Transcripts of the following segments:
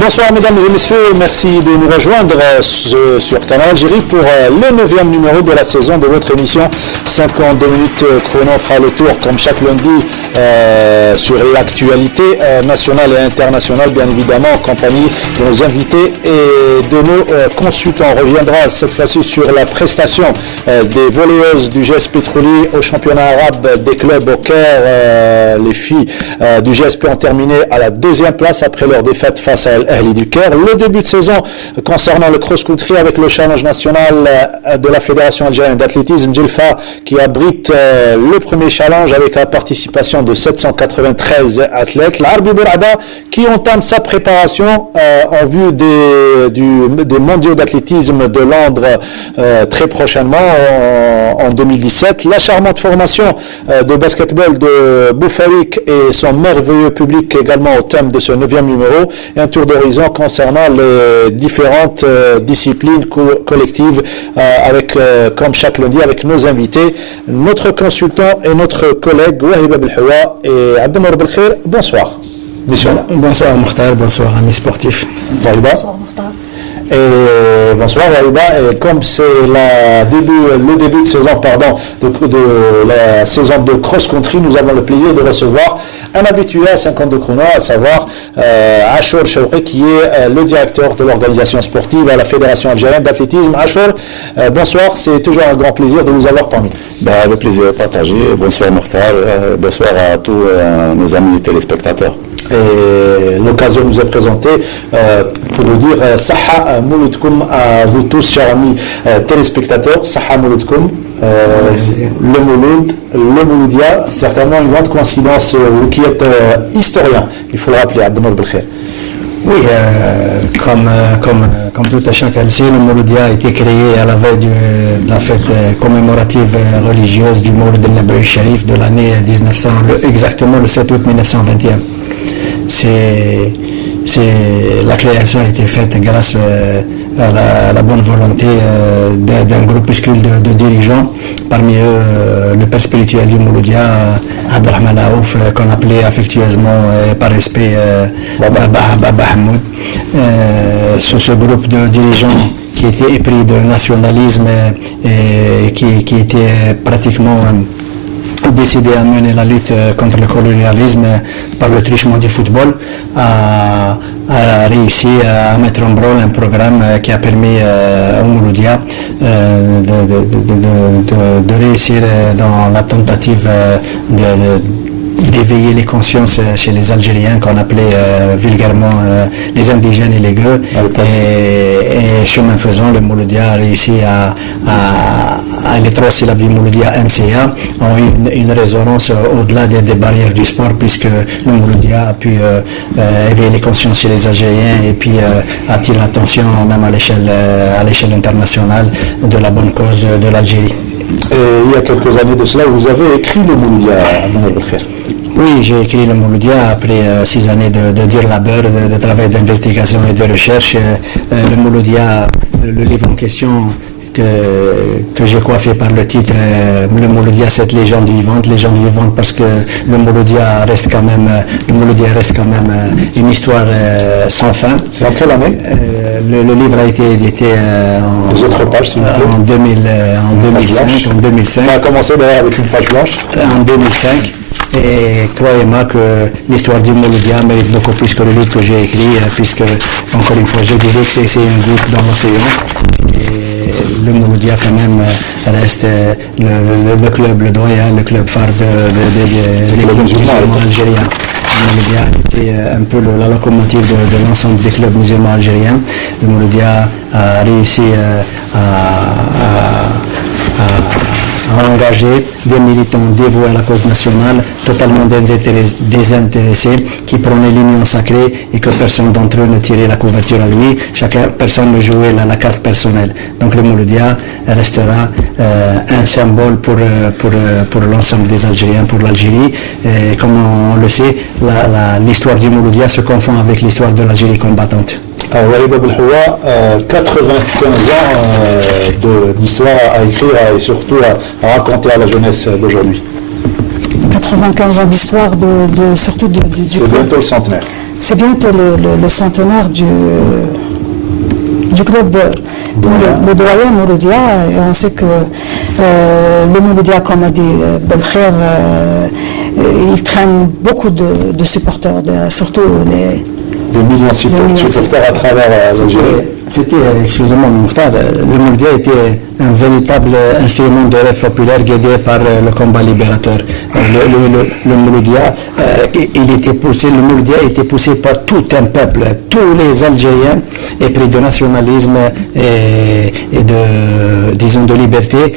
Bonsoir mesdames et messieurs, merci de nous rejoindre sur Canal Algérie pour le 9e numéro de la saison de votre émission 52 minutes chrono. On fera le tour comme chaque lundi sur l'actualité nationale et internationale, bien évidemment en compagnie de nos invités et de nos consultants. On reviendra cette fois-ci sur la prestation des volleyeuses du GS Pétrolier au championnat arabe des clubs au Caire. Les filles du GSP ont terminé à la 2e place après leur défaite face à Ahli du Caire. Le début de saison concernant le cross-country avec le challenge national de la Fédération algérienne d'athlétisme Djelfa qui abrite le premier challenge avec la participation de 793 athlètes. L'Arbi Bourada qui entame sa préparation en vue des mondiaux d'athlétisme de Londres très prochainement en 2017. La charmante formation de basketball de Boufalik et son merveilleux public également au thème de ce 9e numéro et un tour d'horizon concernant les différentes disciplines collectives avec, comme chaque lundi, avec nos invités, notre consultant et notre collègue Wahiba Belhawa et Abdelmour Belkhir. Bonsoir. Bonsoir Mokhtar, bonsoir amis sportifs. Bonsoir Mokhtar. Et bonsoir Wahiba, et comme c'est le début de saison de la saison de cross-country, nous avons le plaisir de recevoir un habitué à 52 chrono, à savoir Achour Chouki, qui est le directeur de l'organisation sportive à la Fédération algérienne d'athlétisme. Achour, bonsoir, c'est toujours un grand plaisir de vous avoir parmi nous. Le plaisir est partagé. Bonsoir Mokhtar, bonsoir à tous nos amis téléspectateurs. Et l'occasion nous est présentée pour vous dire Saha Mouloudkoum à vous tous, chers amis téléspectateurs. Saha Mouloudkoum, le Mouloud, le Mouloudia, certainement une grande coïncidence, vous qui êtes historien, il faut le rappeler, Abdelmour Belkhir. Oui, comme tout à chacun le sait, le Mouloudia a été créé à la veille de la fête commémorative religieuse du Mouloud al-Nabawi Sharif de l'année 1900, exactement le 7 août 1921. La création a été faite grâce à la bonne volonté d'un groupuscule de dirigeants, parmi eux le père spirituel du Mouloudia, Abdelrahman Aouf, qu'on appelait affectueusement par respect Baba Hamoud. Ce groupe de dirigeants qui était épris de nationalisme et qui était pratiquement décidé à mener la lutte contre le colonialisme par le truchement du football, a réussi à mettre en branle un programme qui a permis au Mouloudia de réussir dans la tentative d'éveiller les consciences chez les Algériens qu'on appelait vulgairement les indigènes et les gueux. Et chemin faisant, le Mouloudia a réussi les 3 syllabes du Mouloudia MCA ont eu une résonance au-delà des barrières du sport, puisque le Mouloudia a pu éveiller les consciences chez les Algériens et puis attirer l'attention même à l'échelle internationale de la bonne cause de l'Algérie. Et il y a quelques années de cela, vous avez écrit le Mouloudia, Abdelmour Belkhir. Oui, j'ai écrit le Mouloudia après 6 années de dur labeur, de travail d'investigation et de recherche. Le Mouloudia, le livre en question que j'ai coiffé par le titre le Mouloudia, cette légende vivante parce que le Mouloudia reste quand même une histoire sans fin. C'est en quelle année le livre a été édité en 2005. Ça a commencé d'ailleurs avec une page blanche. En 2005. Et croyez-moi que l'histoire du Mouloudia mérite beaucoup plus que le livre que j'ai écrit, puisque, encore une fois, je dirais que c'est une goutte dans l'océan. Et le Mouloudia, quand même, reste le club, le doyen, le club phare des clubs musulmans algériens. Le Mouloudia était un peu la locomotive de l'ensemble des clubs musulmans algériens. Le Mouloudia a réussi à a engagé des militants dévoués à la cause nationale, totalement désintéressés, qui prônaient l'union sacrée et que personne d'entre eux ne tirait la couverture à lui. Personne ne jouait la carte personnelle. Donc le Mouloudia restera un symbole pour l'ensemble des Algériens, pour l'Algérie. Comme on le sait, l'histoire du Mouloudia se confond avec l'histoire de l'Algérie combattante. Walid Abdelhawa, 95 ans d'histoire à écrire et surtout à raconter à la jeunesse d'aujourd'hui. 95 ans d'histoire, surtout du C'est bientôt le centenaire. C'est bientôt le centenaire du club, le doyen Mouloudia, et on sait que le Mouloudia, comme a dit Belkher, il traîne beaucoup de supporters, surtout des millions de supporters à travers l'Algérie. C'était, excusez-moi Mokhtar, le Mouloudia était un véritable instrument de rêve populaire guidé par le combat libérateur. Le Mouloudia, le Mouloudia était poussé par tout un peuple, tous les Algériens épris de nationalisme et de liberté,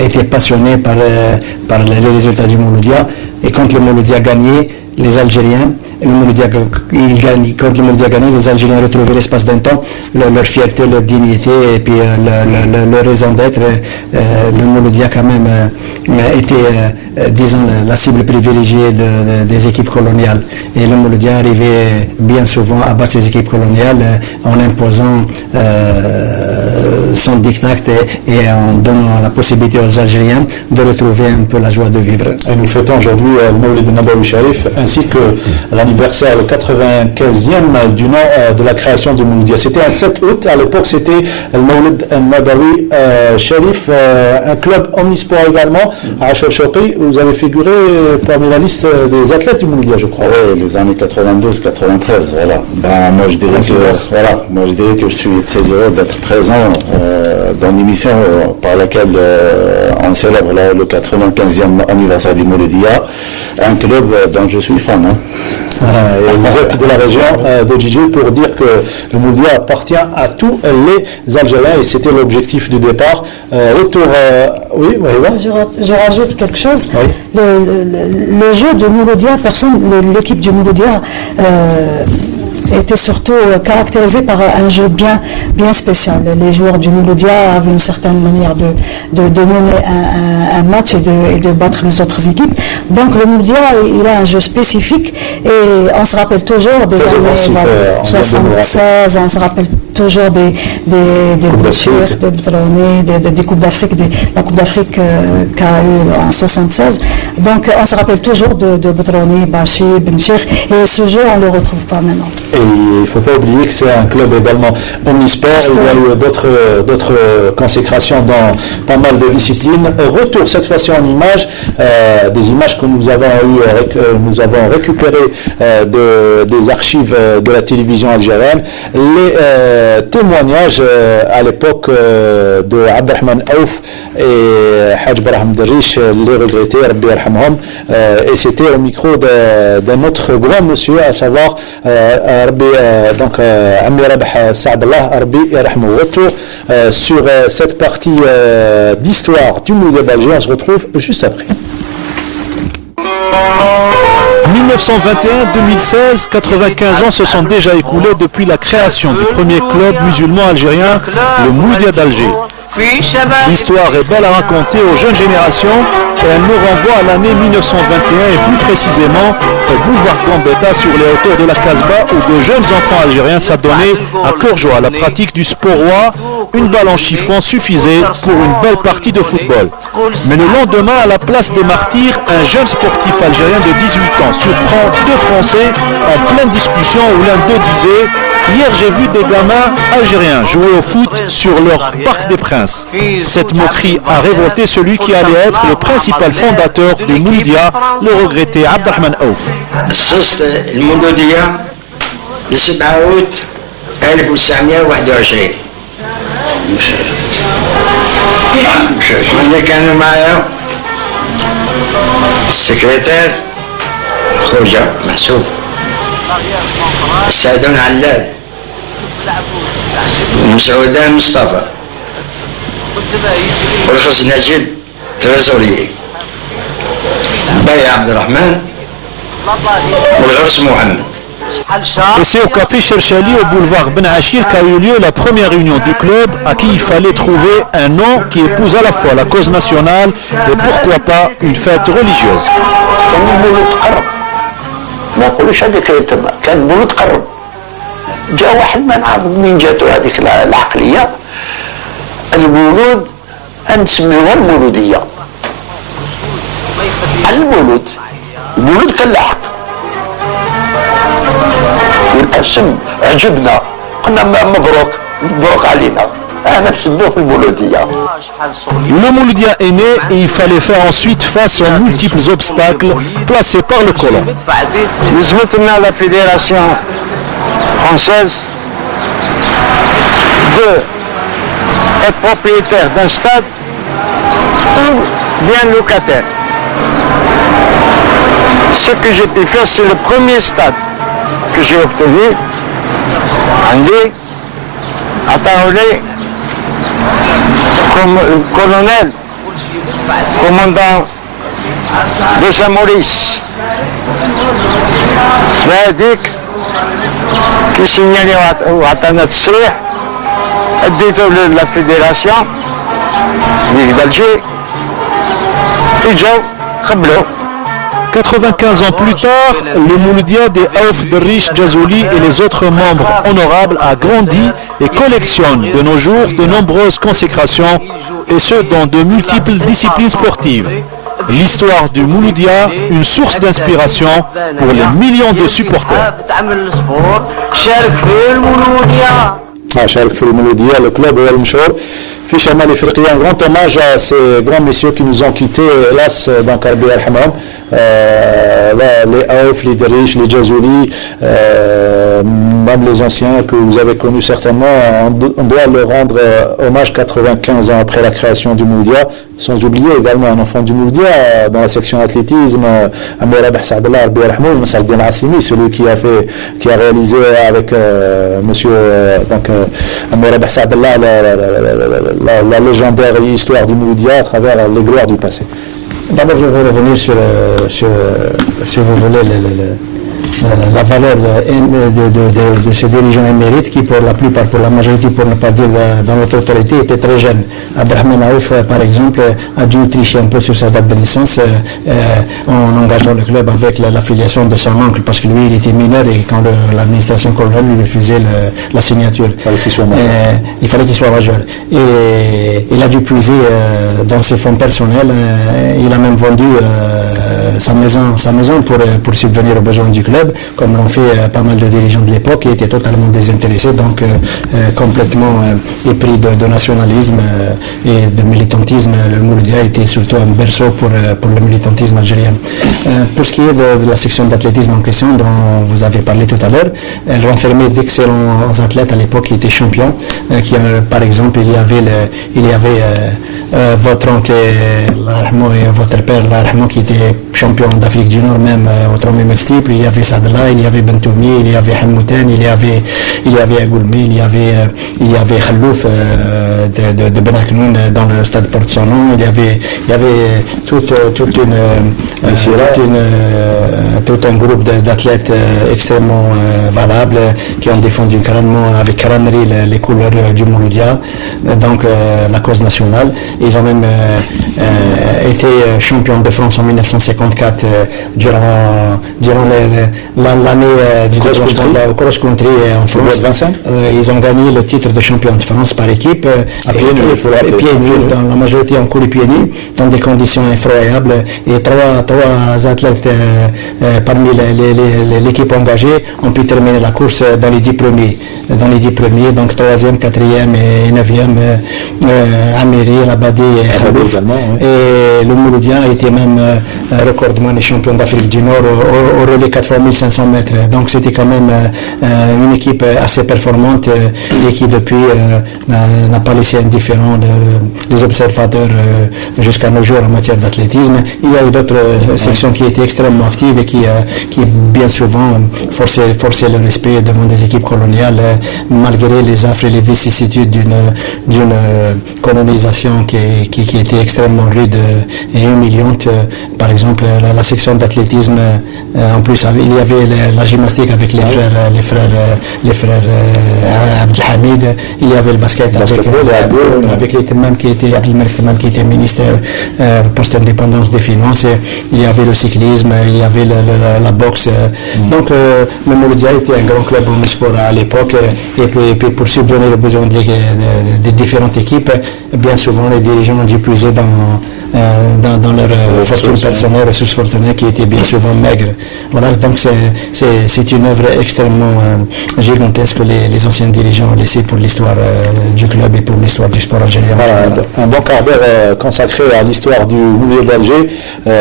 étaient passionnés par les résultats du Mouloudia. Et quand le Mouloudia gagnait, les Algériens, quand le Mouloudia gagnait, les Algériens retrouvaient l'espace d'un temps, leur fierté, leur dignité et puis leur raison d'être. Le Mouloudia quand même était, disons, la cible privilégiée des équipes coloniales. Et le Mouloudia arrivait bien souvent à battre ces équipes coloniales en imposant son diktat et en donnant la possibilité aux Algériens de retrouver un peu la joie de vivre. Et nous fêtons aujourd'hui le Mawlid Nabawi Sharif ainsi que l'anniversaire, le 95e du nom de la création du Mouloudia. C'était un 7 août, à l'époque c'était le Mawlid Nabawi Sharif, un club omnisport également, à Chouchouki. Vous avez figuré parmi la liste des athlètes du Mouloudia, je crois. Oui, les années 92-93, voilà. Moi je dirais que je suis très heureux d'être présent dans l'émission par laquelle on célèbre le 95e anniversaire du Mouloudia, un club dont je suis fan. Et vous êtes de la région de Djidji pour dire que le Mouloudia appartient à tous les Algériens et c'était l'objectif du départ. Retour, oui. Je rajoute quelque chose. Oui. Le jeu de Mouloudia, l'équipe du Mouloudia était surtout caractérisé par un jeu bien spécial. Les joueurs du Mouloudia avaient une certaine manière de mener un match et de battre les autres équipes. Donc le Mouloudia, il a un jeu spécifique et on se rappelle toujours des années 76, on se rappelle toujours des Bouchir, des Boutrouni, des Coupes d'Afrique, la Coupe d'Afrique qu'a eu en 76. Donc on se rappelle toujours de Boutrouni, Bachir, Benchir, et ce jeu on ne le retrouve pas maintenant. Et il ne faut pas oublier que c'est un club également omnisport. Il y a eu d'autres consécrations dans pas mal de disciplines. Retour cette fois-ci en images, des images que nous avons récupérées des archives de la télévision algérienne. Les témoignages à l'époque de Abdelrahman Aouf et Hadj Brahim Derriche, les regrettés, Rabbi Yarhamhom, et c'était au micro d'un autre grand monsieur, à savoir donc Amir Rabah Saadallah, Rabbi Yarhamhou. Retour sur cette partie d'histoire du Mouloudia d'Alger. On se retrouve juste après. 1921-2016, 95 ans se sont déjà écoulés depuis la création du premier club musulman algérien, le Mouloudia d'Alger. L'histoire est belle à raconter aux jeunes générations et elle nous renvoie à l'année 1921 et plus précisément au boulevard Gambetta sur les hauteurs de la Casbah où de jeunes enfants algériens s'adonnaient à cœur joie à la pratique du sport roi. Une balle en chiffon suffisait pour une belle partie de football. Mais le lendemain, à la place des martyrs, un jeune sportif algérien de 18 ans surprend deux Français en pleine discussion où l'un d'eux disait « Hier, j'ai vu des gamins algériens jouer au foot sur leur Parc des Princes ». Cette moquerie a révolté celui qui allait être le principal fondateur du Mouloudia, le regretté Abdelrahman Aouf. Le Mouloudia, le 7 août 1921. اللي كانوا معايا السكرتير خوجة محسوب السعدون علال ومسعودان مصطفى والخص نجد trésorier. Baye Abdelrahman والغرس محمد. Et c'est au café Cherchali au boulevard Ben Achir qu'a eu lieu la première réunion du club à qui il fallait trouver un nom qui épouse à la fois la cause nationale et pourquoi pas une fête religieuse. كان المولود قرب ما نقولوش هذيك كان المولود قرب جاء واحد ما نعرف منين جاتو هذيك العقليه المولود نسميوها المولوديه على المولود كان لاحق والاسم عجبنا قلنا مبروك علينا انا نسموه المولوديه. Le Mouloudia est né et il fallait faire ensuite face aux multiples obstacles placés par le colon. Maintenant la fédération française est propriétaire d'un stade ou bien locataire. Ce que j'ai pu faire, c'est le premier stade que j'ai obtenu, à Taroulé, comme colonel, commandant de Saint-Maurice. هذيك كي سينيالي وعطانا التصريح اديته لا فيديراسيون ديك دالجي اجاو قبلوا. 95 ans plus tard, le Mouloudia des Aouf Derriche Djazouli et les autres membres honorables a grandi et collectionne de nos jours de nombreuses consécrations, et ce dans de multiples disciplines sportives. L'histoire du Mouloudia, une source d'inspiration pour les millions de supporters. شارك في المولودية le club المشهور في شمال افريقيا. Un grand hommage à ces grands messieurs qui nous ont quittés, hélas, donc Rabbi yarhamhum, les Aouf, les Derriche, les Djazouli, même les anciens que vous avez connus certainement. On doit leur rendre hommage 95 ans après la création du Mouloudia, sans oublier également un enfant du Mouloudia dans la section athlétisme, Amir Rabah Saadallah Rabbi yarhamhum, Nasruddin Assimi, celui qui a réalisé avec monsieur Amir Rabah Saadallah la légendaire histoire du Mouloudia à travers les gloires du passé. D'abord, je veux revenir sur si vous voulez, la valeur de ces dirigeants émérites qui, pour la plupart, pour la majorité, pour ne pas dire dans notre autorité, étaient très jeunes. Abdelrahman Aouf, par exemple, a dû tricher un peu sur sa date de naissance en engageant le club avec l'affiliation de son oncle, parce que lui, il était mineur et quand l'administration coloniale lui refusait la signature, il fallait qu'il soit majeur. Et il a dû puiser dans ses fonds personnels. Il a même vendu sa maison pour subvenir aux besoins du club, comme l'ont fait pas mal de dirigeants de l'époque qui étaient totalement désintéressés, donc complètement épris de nationalisme et de militantisme. Le Mouloudia était surtout un berceau pour le militantisme algérien. Pour ce qui est de la section d'athlétisme en question dont vous avez parlé tout à l'heure, elle renfermait d'excellents athlètes à l'époque qui étaient champions, par exemple il y avait votre oncle et votre père qui était champion d'Afrique du Nord même au 3000 multiples. Il y avait Sadla, il y avait Bentoumi, il y avait Hammouten, il y avait Agoulmi, il y avait Khallouf de Ben Aknoun dans le stade porte son nom. Il y avait tout un groupe d'athlètes extrêmement valables qui ont défendu grandement avec crânerie les couleurs du Mouloudia, donc la cause nationale. Ils ont même été champions de France en 1954 durant l'année du cross-country en France. Ils ont gagné le titre de champion de France par équipe, pieds nus, dans la majorité en cours et pieds nus, dans des conditions effroyables, et trois athlètes parmi l'équipe engagée ont pu terminer la course dans les 10 premiers, donc 3e, 4e et 9e, Amiri, Labadi et Khallouf. Et le Mouloudia a été même recordman et champion d'Afrique du Nord au relais 4 fois 1500 mètres. Donc c'était quand même une équipe assez performante et qui depuis n'a pas laissé indifférent les observateurs jusqu'à nos jours en matière d'athlétisme. Il y a eu d'autres sections qui étaient extrêmement actives et qui bien souvent forçaient le respect devant des équipes coloniales malgré les affres et les vicissitudes d'une colonisation qui qui était extrêmement rude et humiliante. Par exemple, la section d'athlétisme, en plus, il y avait la gymnastique avec les frères Abdelhamid, il y avait le basket avec les Temam qui était Abdelmalik Temam qui était ministre post-indépendance des finances, il y avait le cyclisme, il y avait la boxe. Donc le Mouloudia était un grand club en sport à l'époque, et puis pour subvenir aux besoins des différentes équipes, bien souvent les dirigeants ont dû puiser dans leur fortune personnelle, ressources fortunées qui étaient bien souvent maigres. Voilà, donc c'est une œuvre extrêmement gigantesque que les anciens dirigeants ont laissé pour l'histoire du club et pour l'histoire du sport algérien. Voilà, un bon quart d'heure consacré à l'histoire du Mouloudia d'Alger,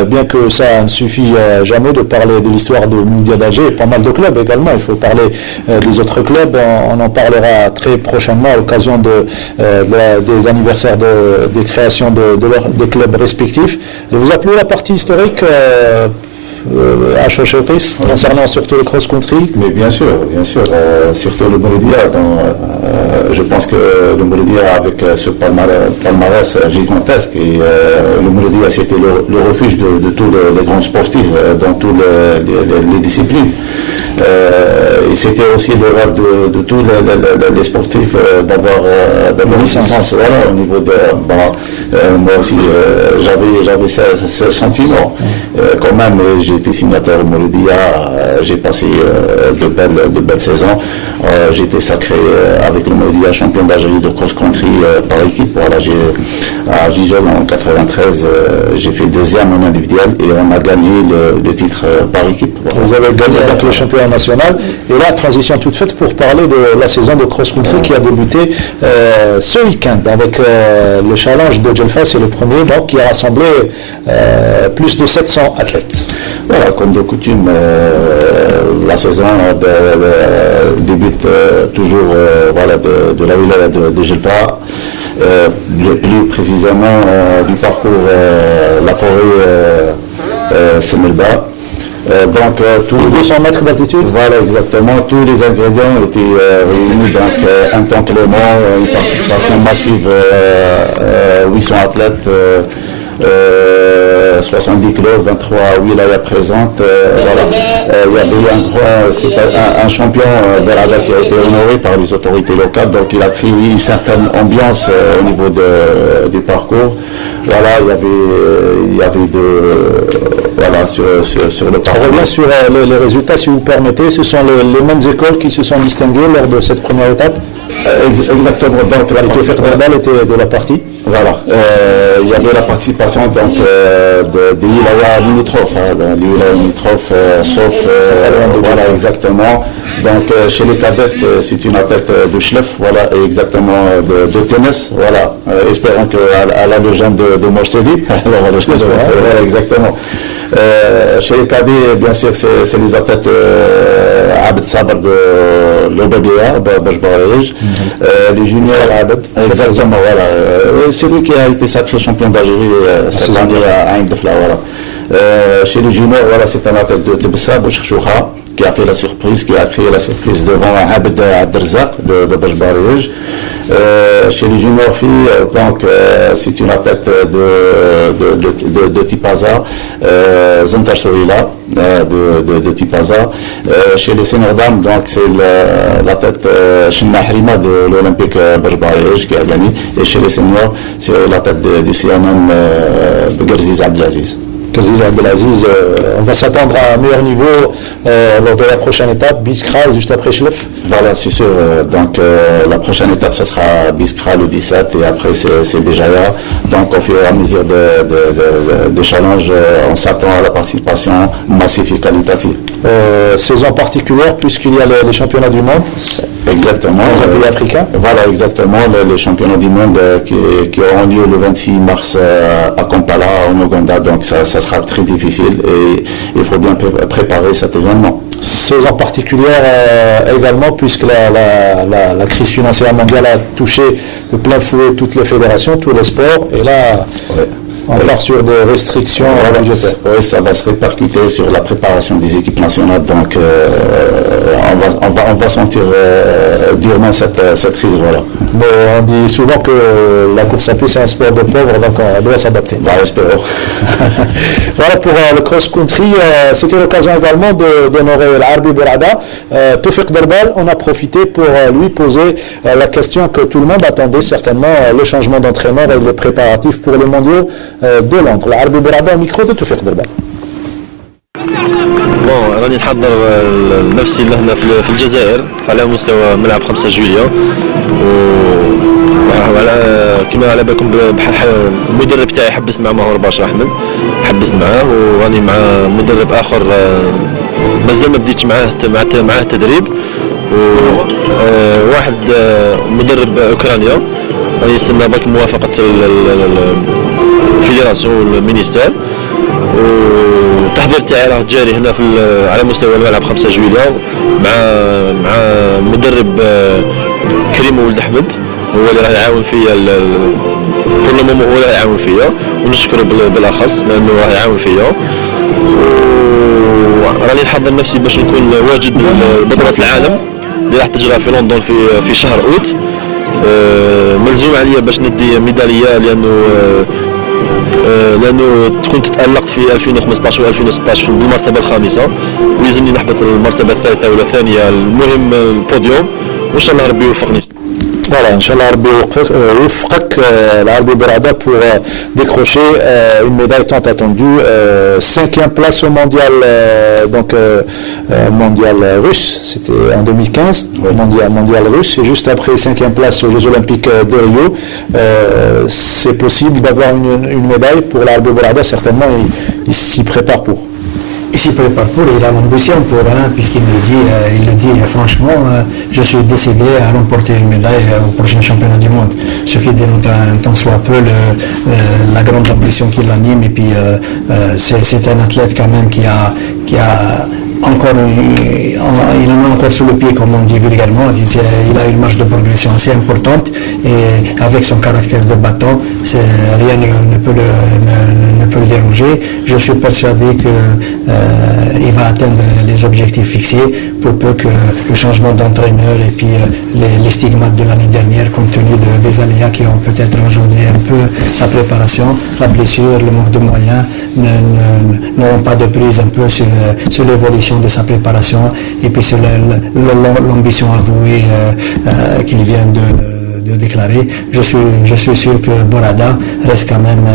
bien que ça ne suffit jamais de parler de l'histoire du Mouloudia d'Alger, et pas mal de clubs également. Il faut parler des autres clubs. On en parlera très prochainement à l'occasion des anniversaires des créations des clubs respectifs. Je vous appelez la partie historique à Chouchouris, concernant surtout le cross-country. Mais bien sûr, surtout le Mouloudia. Je pense que le Mouloudia, avec ce palmarès gigantesque, et le Mouloudia c'était le refuge de tous les grands sportifs dans toutes les disciplines. Et c'était aussi le rêve de tous les sportifs d'avoir une licence. Voilà, au niveau de moi aussi j'avais ce sentiment quand même. J'ai été signataire au Mouloudia, j'ai passé de belles saisons. J'ai été sacré avec le Mouloudia champion d'Algérie de cross-country par équipe. Voilà, à Gijol en 93, j'ai fait deuxième en individuel et on a gagné le titre par équipe. Voilà. Vous avez gagné donc le championnat national. Et là, transition toute faite pour parler de la saison de cross-country qui a débuté ce week-end avec le challenge de Djelfa, c'est le premier, donc qui a rassemblé plus de 700 athlètes. Voilà, comme de coutume, la saison débute toujours de la wilaya de Djelfa, plus précisément du parcours la forêt Semelba. Donc tous 200 mètres d'altitude. Voilà, exactement. Tous les ingrédients étaient réunis. Donc un temps clément, une participation massive, 800 athlètes. 70 clubs, 23 wilayas présentes. Voilà. Il y avait un champion Berada qui a été honoré par les autorités locales, donc il a créé une certaine ambiance au niveau du parcours. Voilà, il y avait sur le parcours. On revient sur les résultats, si vous permettez. Ce sont les mêmes écoles qui se sont distinguées lors de cette première étape. Exactement. Donc la partie verbale était de la partie. Voilà. Il y avait la participation donc des wilayas limitrophes, sauf voilà, exactement. Donc chez les cadettes, c'est une athlète de Chlef, voilà, et exactement de tennis, voilà. Espérons qu'à la légende de Morseli. Voilà, exactement. Chez les cadets, bien sûr, c'est les athlètes Abed Sabr de l'Obabia, Bajbarij, les juniors Abed, exactement, voilà. C'est lui qui a été sacré champion d'Algérie cette année à Ain Defla, voilà. Chez les juniors, voilà, c'est un athlète de Tebessa, Bouchchoucha, qui a fait la surprise, qui a créé la surprise devant Abed Abdelzak de Bajbarij. Chez les juniors filles, donc c'est une athlète de Tipaza, Zantar Souila de Tipaza. Chez les seniors dames, donc c'est l'athlète Shinna Hrima de l'Olympique Bajbarij qui a gagné. Et chez les seniors, c'est l'athlète du CNM Gerziz Abdelaziz. Gerziz Abdelaziz, on va s'attendre à un meilleur niveau lors de la prochaine étape, Biskra, juste après Chlef. Voilà, c'est sûr. Donc la prochaine étape, ce sera Biskra le 17 et après c'est Béjaïa. Donc au fur et à mesure des challenges, on s'attend à la participation massive et qualitative. Saison particulière puisqu'il y a les championnats du monde. Exactement. Dans un pays africain. Voilà, exactement. Les championnats du monde qui auront lieu le 26 mars à Kampala, en Ouganda. Donc ça sera très difficile et il faut bien préparer cet événement. Saison particulière également puisque la crise financière mondiale a touché de plein fouet toutes les fédérations, tous les sports. Et là, On part sur des restrictions budgétaires. Oui, ça va se répercuter sur la préparation des équipes nationales, donc on va sentir durement cette crise. Voilà. Mais on dit souvent que la course à pied c'est un sport de pauvres, donc on doit s'adapter. Bah, espérons. Voilà pour le cross-country. C'était l'occasion également d'honorer l'Arbi Bourada. Toufiq Derbal, on a profité pour lui poser la question que tout le monde attendait certainement, le changement d'entraîneur et les préparatifs pour les mondiaux de Londres. العربي برعدة ميكرو دو توفيق دربال. بون راني نحضر نفسي لهنا في الجزائر على مستوى ملعب 5 جويليا وعلى كما على بالكم المدرب تاعي حبس مع ماهور باشا احمد حبس معاه وراني مع مدرب اخر مازال ما بديتش معاه تدريب وواحد مدرب اوكرانيا راني نستنى باك موافقة الفيدراسيون والمينيستير والتحضير تاعي راه جاري هنا على مستوى الملعب 5 جويليا مع مدرب كريم ولد احمد هو اللي راه يعاون فيا كل مومون هو اللي راه يعاون فيا ونشكره بالاخص لانه راه يعاون فيا وراني نحضر نفسي باش نكون واجد بطولة العالم اللي راح تجرى في لندن في شهر اوت ملزوم عليا باش ندي ميداليه لانه كنت تألقت في 2015 و 2016 في المرتبه الخامسه ولازمني نحبط المرتبه الثالثه ولا الثانيه المهم البوديوم وان شاء الله ربي يوفقني. Voilà, Inch'Allah, l'Arbi Bourada pour décrocher une médaille tant attendue, 5e place au mondial, mondial russe, c'était en 2015, mondial russe, et juste après 5e place aux Jeux Olympiques de Rio. C'est possible d'avoir une médaille pour l'Arbi Bourada, certainement, il s'y prépare pour. Il s'y prépare pour, il a l'ambition pour, puisqu'il le dit franchement, je suis décidé à remporter une médaille au prochain championnat du monde. Ce qui dénote un tant soit peu la grande ambition qui l'anime. Et puis c'est un athlète quand même qui a encore, il en a encore sous le pied, comme on dit vulgairement. Il a une marge de progression assez importante et avec son caractère de battant, rien ne peut le déranger. Je suis persuadé qu'il va atteindre les objectifs fixés pour peu que le changement d'entraîneur et puis les stigmates de l'année dernière, compte tenu des aléas qui ont peut-être engendré un peu sa préparation, la blessure, le manque de moyens, n'auront pas de prise un peu sur l'évolution de sa préparation et puis sur l'ambition avouée qu'il vient de déclarer. Je suis sûr que Bourada reste quand même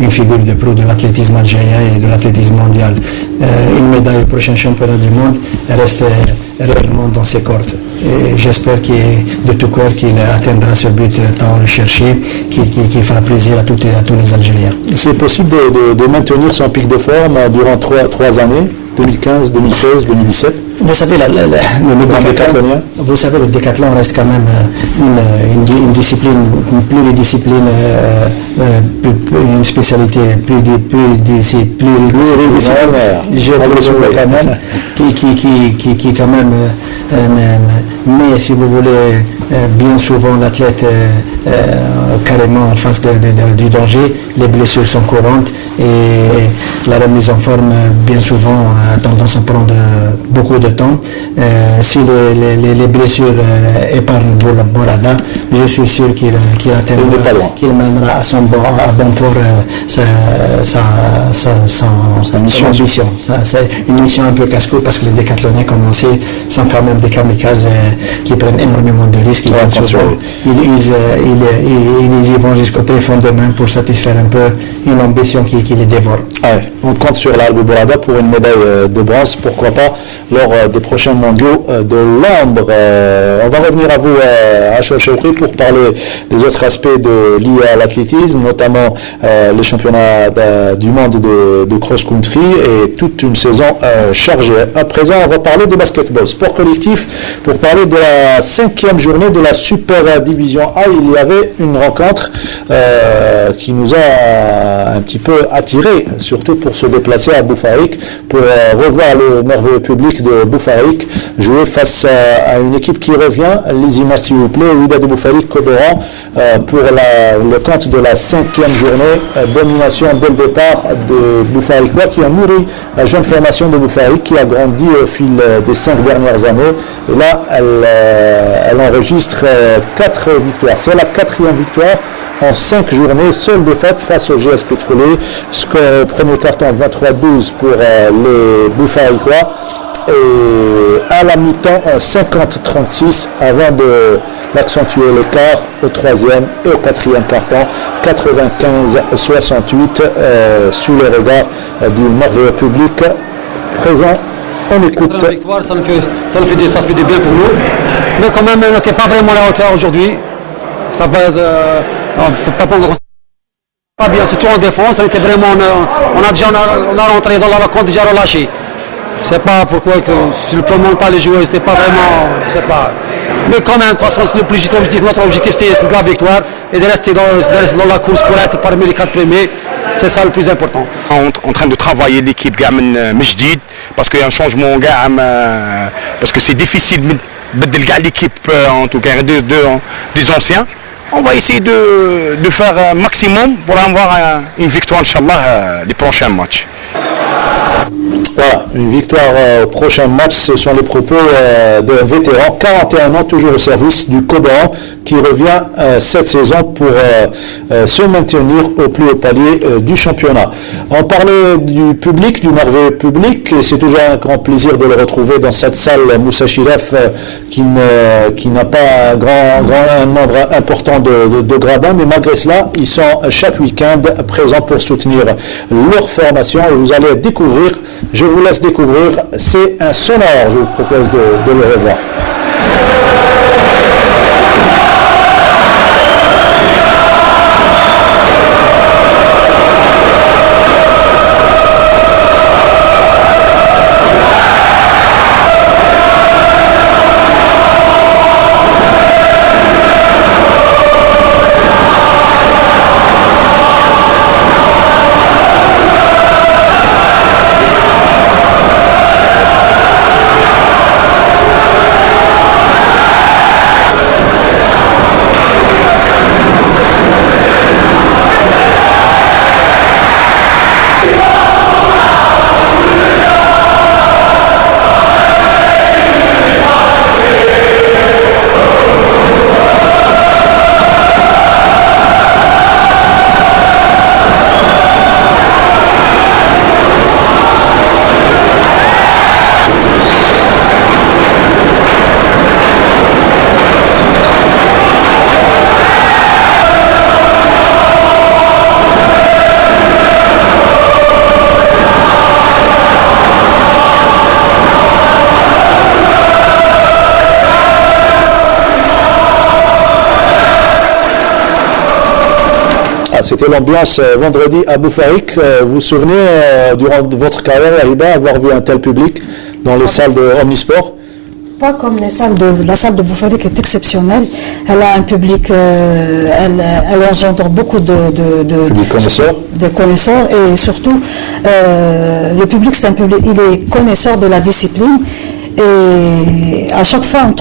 une figure de proue de l'athlétisme algérien et de l'athlétisme mondial. Une médaille au prochain championnat du monde reste réellement dans ses cordes. Et j'espère de tout cœur qu'il atteindra ce but tant recherché, qui fera plaisir à tous les Algériens. C'est possible de maintenir son pic de forme durant 3 années, 2015, 2016, 2017. Vous savez, le décathlon reste quand même une discipline, une pluridiscipline, une spécialité pluridisciplinaire, qui quand même mais si vous voulez, bien souvent l'athlète carrément en face du danger, les blessures sont courantes et la remise en forme bien souvent a tendance à prendre beaucoup de temps. Si les blessures épargnent Bourada, je suis sûr qu'il atteindra, qu'il mènera à bon port son ambition. C'est une mission un peu casse-cou parce que les décathloniens commencés sont quand même des kamikazes qui prennent énormément de risques. Ils y vont jusqu'au très fond de main pour satisfaire un peu une ambition qui les dévore. Ouais, on compte sur l'Arbi Bourada pour une médaille de bronze, pourquoi pas, lors des prochains mondiaux de Londres. On va revenir à vous, Achol Chokri, pour parler des autres aspects liés à l'athlétisme, notamment les championnats du monde de cross-country et toute une saison chargée. À présent, on va parler de basketball, sport collectif, pour parler de la 5e journée de la Super Division A. Il y avait une rencontre qui nous a un petit peu attirés, surtout pour se déplacer à Boufarik, pour revoir le merveilleux public de Boufarik jouer face à une équipe qui revient. Les images s'il vous plaît, Wydad de Boufarik Codoran pour le compte de la 5e journée, domination dès le départ de Boufarikois qui a nourri la jeune formation de Boufarik qui a grandi au fil des 5 dernières années. Et là, elle enregistre 4 victoires. C'est la 4e victoire en 5 journées, seule défaite face au GS Pétrolier. Score premier carton 23-12 pour les Boufarikois. Et à la mi-temps 50-36 avant de d'accentuer l'écart au 3e et au 4e carton 95-68 sous le regard du merveilleux public présent. On écoute. La victoire, ça fait du bien pour nous, mais quand même on n'était pas vraiment à la hauteur aujourd'hui. Ça va faut pas prendre pas bien, surtout en défense, on était vraiment on a rentré dans la rencontre déjà relâché. C'est pas pourquoi que sur le plan mental les joueurs c'était pas vraiment, c'est pas. Mais quand même, de toute façon, c'est le plus objectif. Notre objectif c'est de la victoire et de rester dans la course pour être parmi les 4 premiers. C'est ça le plus important. En train de travailler l'équipe Mejdid parce qu'il y a un changement parce que c'est difficile de l'équipe en tout cas des anciens. On va essayer de faire un maximum pour avoir une victoire, Inch'Allah, les prochains matchs. Voilà, une victoire au prochain match, ce sont les propos d'un vétéran, 41 ans, toujours au service du Codoran, qui revient cette saison pour se maintenir au plus haut palier du championnat. On parlait du public, du merveilleux public, et c'est toujours un grand plaisir de le retrouver dans cette salle Moussa Chiref qui n'a pas un nombre important de gradins, mais malgré cela, ils sont chaque week-end présents pour soutenir leur formation et vous allez découvrir, je vous laisse découvrir, c'est un sonore, je vous propose de le revoir. C'était l'ambiance vendredi à Boufarik. Vous vous souvenez, durant votre carrière, Ahiba, avoir vu un tel public dans les salles de Omnisport? Pas comme la salle de Boufarik est exceptionnelle. Elle a un public, elle engendre beaucoup de connaisseurs et surtout le public, c'est un public, il est connaisseur de la discipline. Et à chaque fois, on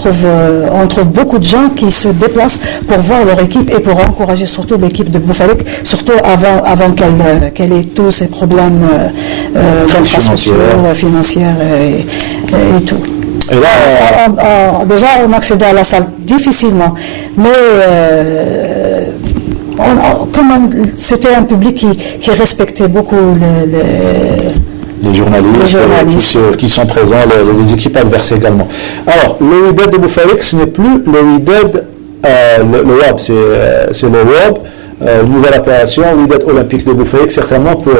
trouve beaucoup de gens qui se déplacent pour voir leur équipe et pour encourager surtout l'équipe de Boufarik, surtout avant qu'elle ait tous ces problèmes d'infrastructure financière et tout. Et là, déjà, on accédait à la salle difficilement, mais c'était un public qui respectait beaucoup les journalistes. Tous ceux qui sont présents, les équipes adverses également. Alors, le Wydad de Boufarik, ce n'est plus le Wydad, le WAB, c'est le WAB, une nouvelle appellation, Wydad Olympique de Boufarik, certainement pour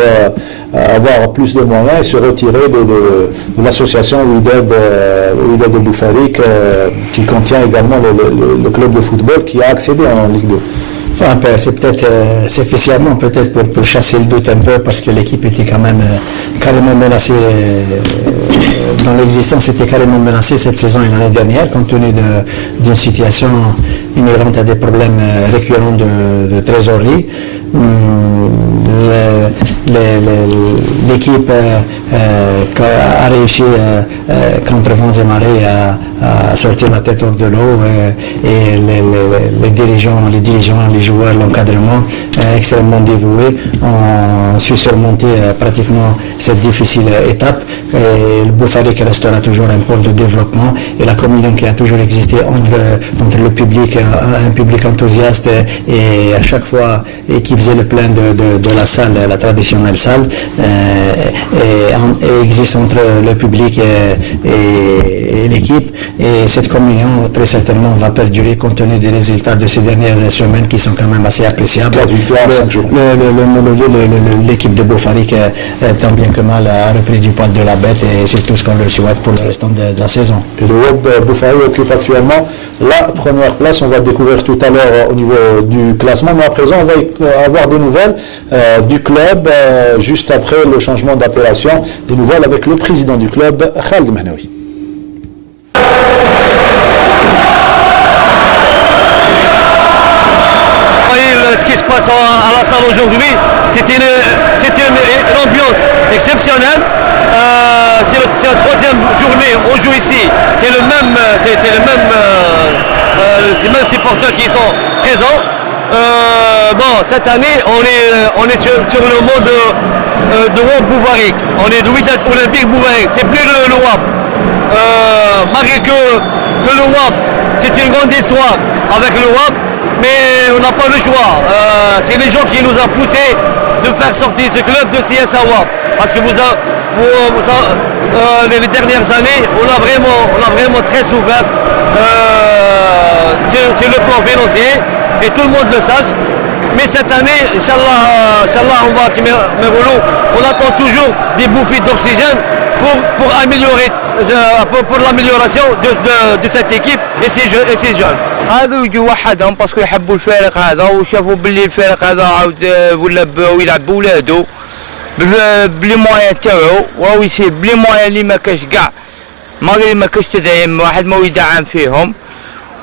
avoir plus de moyens et se retirer de l'association Wydad de Boufarik, qui contient également le club de football qui a accédé en Ligue 2. Enfin, c'est spécialement peut-être pour chasser le doute un peu parce que l'équipe était quand même carrément menacée, dans l'existence était carrément menacée cette saison et l'année dernière compte tenu d'une situation inhérente à des problèmes récurrents de trésorerie. l'équipe a réussi contre vents et marées à sortir la tête hors de l'eau et les dirigeants, les joueurs, l'encadrement extrêmement dévoués ont su surmonter pratiquement cette difficile étape. Et le Boufarik restera toujours un pôle de développement et la communion qui a toujours existé entre le public, un public enthousiaste et à chaque fois et qui faisait le plein de la salle, la traditionnelle salle, et existe entre le public et l'équipe. Et cette communion, très certainement, va perdurer compte tenu des résultats de ces dernières semaines qui sont quand même assez appréciables. L'équipe de Boufarik, tant bien que mal, a repris du poil de la bête et c'est tout ce qu'on leur souhaite pour le restant de la saison. Et le WOB Boufarik occupe actuellement la première place. On va découvrir tout à l'heure au niveau du classement, mais à présent, on va avoir des nouvelles du club juste après le changement d'appellation. Des nouvelles avec le président du club, Khaled Mahnaoui. Ce qui se passe à la salle aujourd'hui, c'est une ambiance exceptionnelle. C'est la troisième journée, on joue ici. C'est les mêmes supporters qui sont présents. Cette année, on est sur le mode de WOB Boufarik. On est de Wydad Olympique Boufarik. C'est plus le WAP. Malgré que le WAP, c'est une grande histoire avec le WAP. Mais on n'a pas le choix. C'est les gens qui nous ont poussé de faire sortir ce club de CSA WAP. Parce que les dernières années, on a vraiment très souffert sur le plan financier et tout le monde le sache. Mais cette année, Inch'Allah, on attend toujours des bouffées d'oxygène pour améliorer, pour l'amélioration de cette équipe et ces jeunes. هذا يجوا وحدهم باسكو يحبوا الفريق هذا وشافوا باللي الفريق هذا عاود ولا يلعب بولادو بلي موان تاعو وهو يصير بلي موان اللي ما كاش كاع ما كاش تدعيم واحد ما يدعم فيهم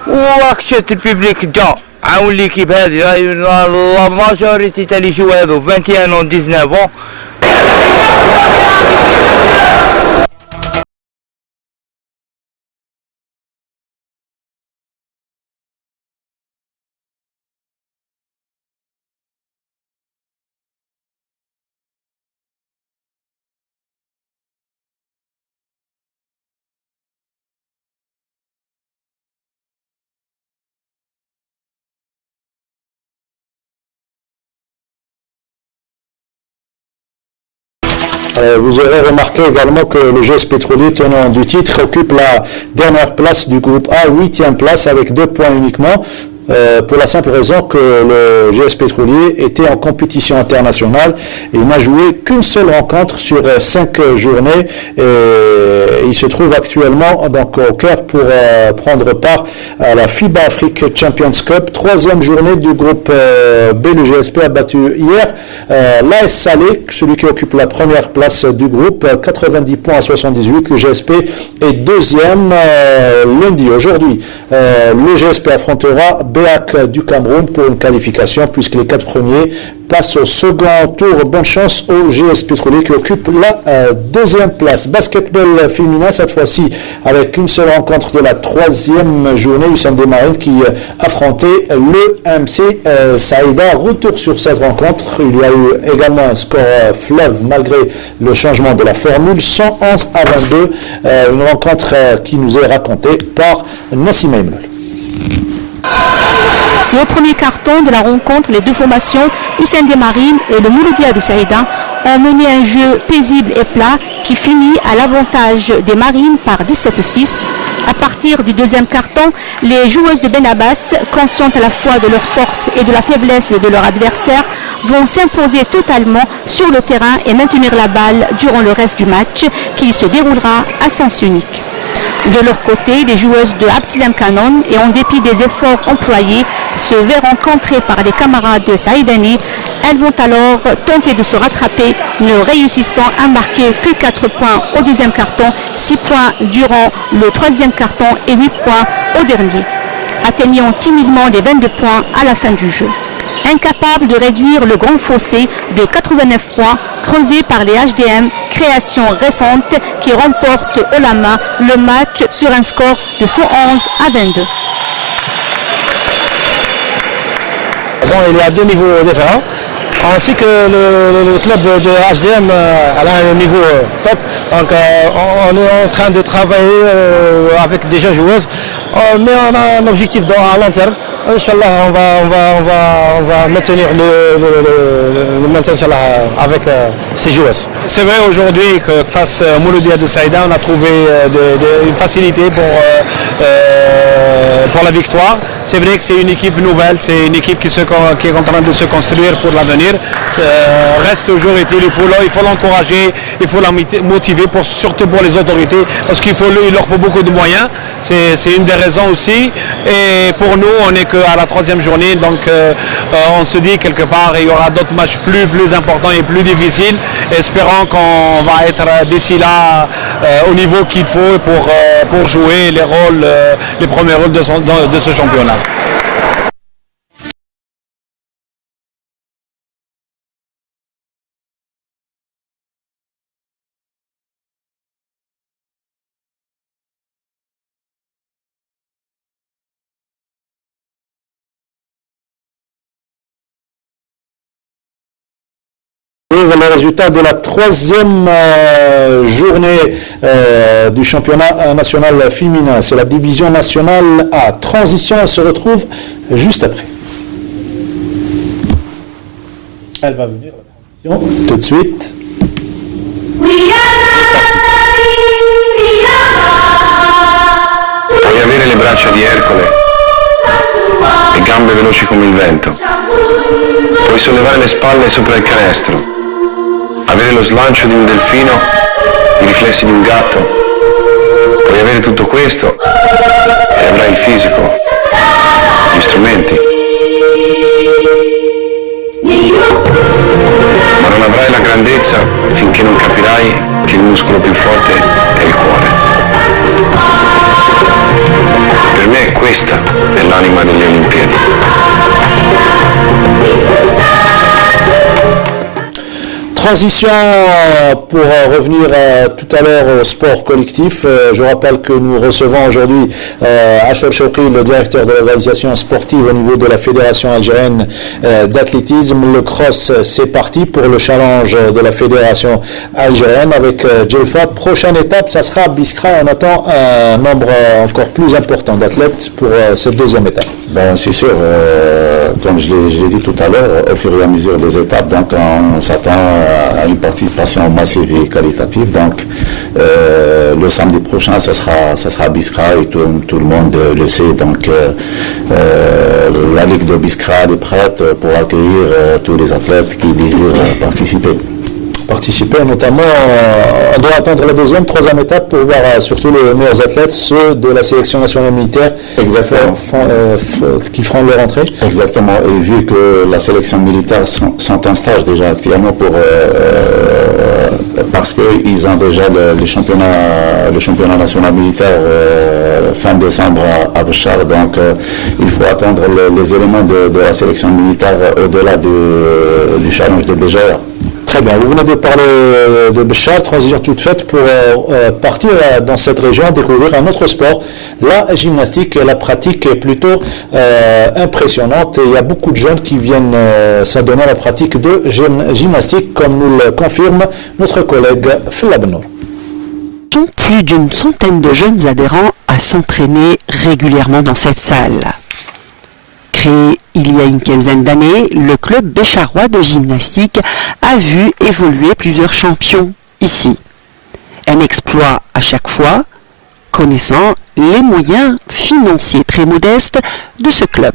وراك شفت البيبليك جا عاون ليكيب هذه لا ماجوريتي تاع اللي يجوا هذو 21 و 19 Vous aurez remarqué également que le GS Pétrolier, tenant du titre, occupe la dernière place du groupe A, 8e place avec 2 points uniquement. Pour la simple raison que le GS Pétrolier était en compétition internationale et il n'a joué qu'une seule rencontre sur 5 journées et il se trouve actuellement donc au Caire pour prendre part à la FIBA Afrique Champions Cup, 3e journée du groupe B. Le GSP a battu hier l'AS Salé, celui qui occupe la première place du groupe, 90 points à 78. Le GSP est 2e lundi. Aujourd'hui, le GSP affrontera BAC du Cameroun pour une qualification puisque les 4 premiers passent au second tour. Bonne chance au GS Pétrolier qui occupe la 2e place. Basketball féminin cette fois-ci avec une seule rencontre de la 3e journée. Hussein Desmarines qui affrontait le MC Saïda. Retour sur cette rencontre. Il y a eu également un score fleuve malgré le changement de la formule. 111 à 22. Une rencontre qui nous est racontée par Nassim Aïmnoul. C'est au premier carton de la rencontre, les deux formations, Hussein Desmarines et le Mouloudia de Saïda, ont mené un jeu paisible et plat qui finit à l'avantage des Marines par 17-6. À partir du deuxième carton, les joueuses de Ben Abbas, conscientes à la fois de leur force et de la faiblesse de leur adversaire, vont s'imposer totalement sur le terrain et maintenir la balle durant le reste du match qui se déroulera à sens unique. De leur côté, les joueuses de Abdeslam Canon, et en dépit des efforts employés, se verront contrées par les camarades de Saïdani. Elles vont alors tenter de se rattraper, ne réussissant à marquer que 4 points au deuxième carton, 6 points durant le troisième carton et 8 points au dernier, atteignant timidement les 22 points à la fin du jeu. incapable de réduire le grand fossé de 89 points creusé par les HDM, création récente qui remporte haut la main le match sur un score de 111-22. Bon, il y a deux niveaux différents, ainsi que le club de HDM a un niveau top. Donc on est en train de travailler avec des jeunes joueuses, mais on a un objectif à long terme. Inch'Allah, on va maintenir le maintien avec ces joueuses. C'est vrai aujourd'hui que face au Mouloudia de Saïda, on a trouvé une facilité pour la victoire. C'est vrai que c'est une équipe nouvelle, c'est une équipe qui est en train de se construire pour l'avenir. Reste toujours il faut l'encourager, il faut la motiver, surtout pour les autorités, parce qu'il leur faut beaucoup de moyens. C'est une des raisons aussi. Et pour nous, on n'est qu'à la 3e journée, donc on se dit quelque part il y aura d'autres matchs plus importants et plus difficiles. Espérons qu'on va être d'ici là au niveau qu'il faut pour jouer les premiers rôles de ce championnat. Le résultat de la 3e journée du championnat national féminin, c'est la division nationale A. Transition, elle se retrouve juste après. Elle va venir, la transition, tout de suite. Puoi avere le braccia di Ercole e gambe veloci come il vento. Puoi sollevare le spalle sopra il canestro, avere lo slancio di un delfino, i riflessi di un gatto. Puoi avere tutto questo e avrai il fisico, gli strumenti. Ma non avrai la grandezza finché non capirai che il muscolo più forte è il cuore. Per me questa è l'anima delle Olimpiadi. Transition pour revenir tout à l'heure au sport collectif. Je rappelle que nous recevons aujourd'hui Ashol Chokri, le directeur de l'organisation sportive au niveau de la Fédération algérienne d'athlétisme. Le cross, c'est parti pour le challenge de la Fédération algérienne avec Djelfa. Prochaine étape, ça sera Biskra. On attend un nombre encore plus important d'athlètes pour cette 2e étape. Ben, c'est sûr, comme je l'ai dit tout à l'heure, au fur et à mesure des étapes, donc on s'attend à une participation massive et qualitative. Donc le samedi prochain, ça sera Biskra et tout le monde le sait. Donc la Ligue de Biskra est prête pour accueillir tous les athlètes qui désirent participer. Notamment, on doit attendre la 2e, 3e étape pour voir surtout les meilleurs athlètes, ceux de la sélection nationale militaire. Exactement. Qui feront leur entrée. Exactement, et vu que la sélection militaire sont en stage déjà actuellement parce qu'ils ont déjà le championnat national militaire fin décembre à Béchar, donc il faut attendre les éléments de la sélection militaire au-delà du challenge de Béjar. Très bien, vous venez de parler de Béchar, transition toute faite pour partir dans cette région, découvrir un autre sport, la gymnastique. La pratique est plutôt impressionnante et il y a beaucoup de jeunes qui viennent s'adonner à la pratique de gymnastique, comme nous le confirme notre collègue Flabnour. Plus d'une centaine de jeunes adhérents à s'entraîner régulièrement dans cette salle. Créé il y a une quinzaine d'années, le club bécharois de gymnastique a vu évoluer plusieurs champions ici. Un exploit à chaque fois, connaissant les moyens financiers très modestes de ce club.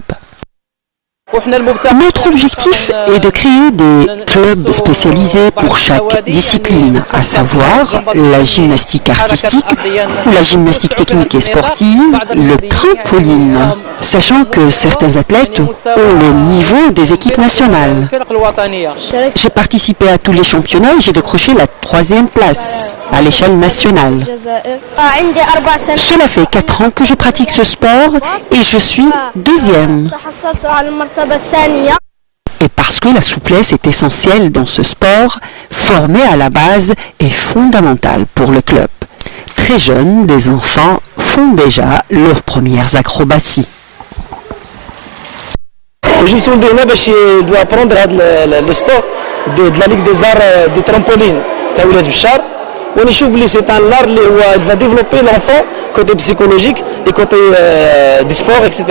Notre objectif est de créer des clubs spécialisés pour chaque discipline, à savoir la gymnastique artistique, la gymnastique technique et sportive, le trampoline, sachant que certains athlètes ont le niveau des équipes nationales. J'ai participé à tous les championnats et j'ai décroché la 3e place à l'échelle nationale. Cela fait 4 ans que je pratique ce sport et je suis 2e. et parce que la souplesse est essentielle dans ce sport, formé à la base est fondamental pour le club. Très jeunes, des enfants font déjà leurs premières acrobaties. جبت ولدي هنا باش دو ابروندر هذا لو سبور دو لا ليغ دي زار دي ترامبولين تاع ولاد بشار ونشوف بلي سي ان لار اللي هو il va développer l'enfant côté psychologique et côté du sport etc.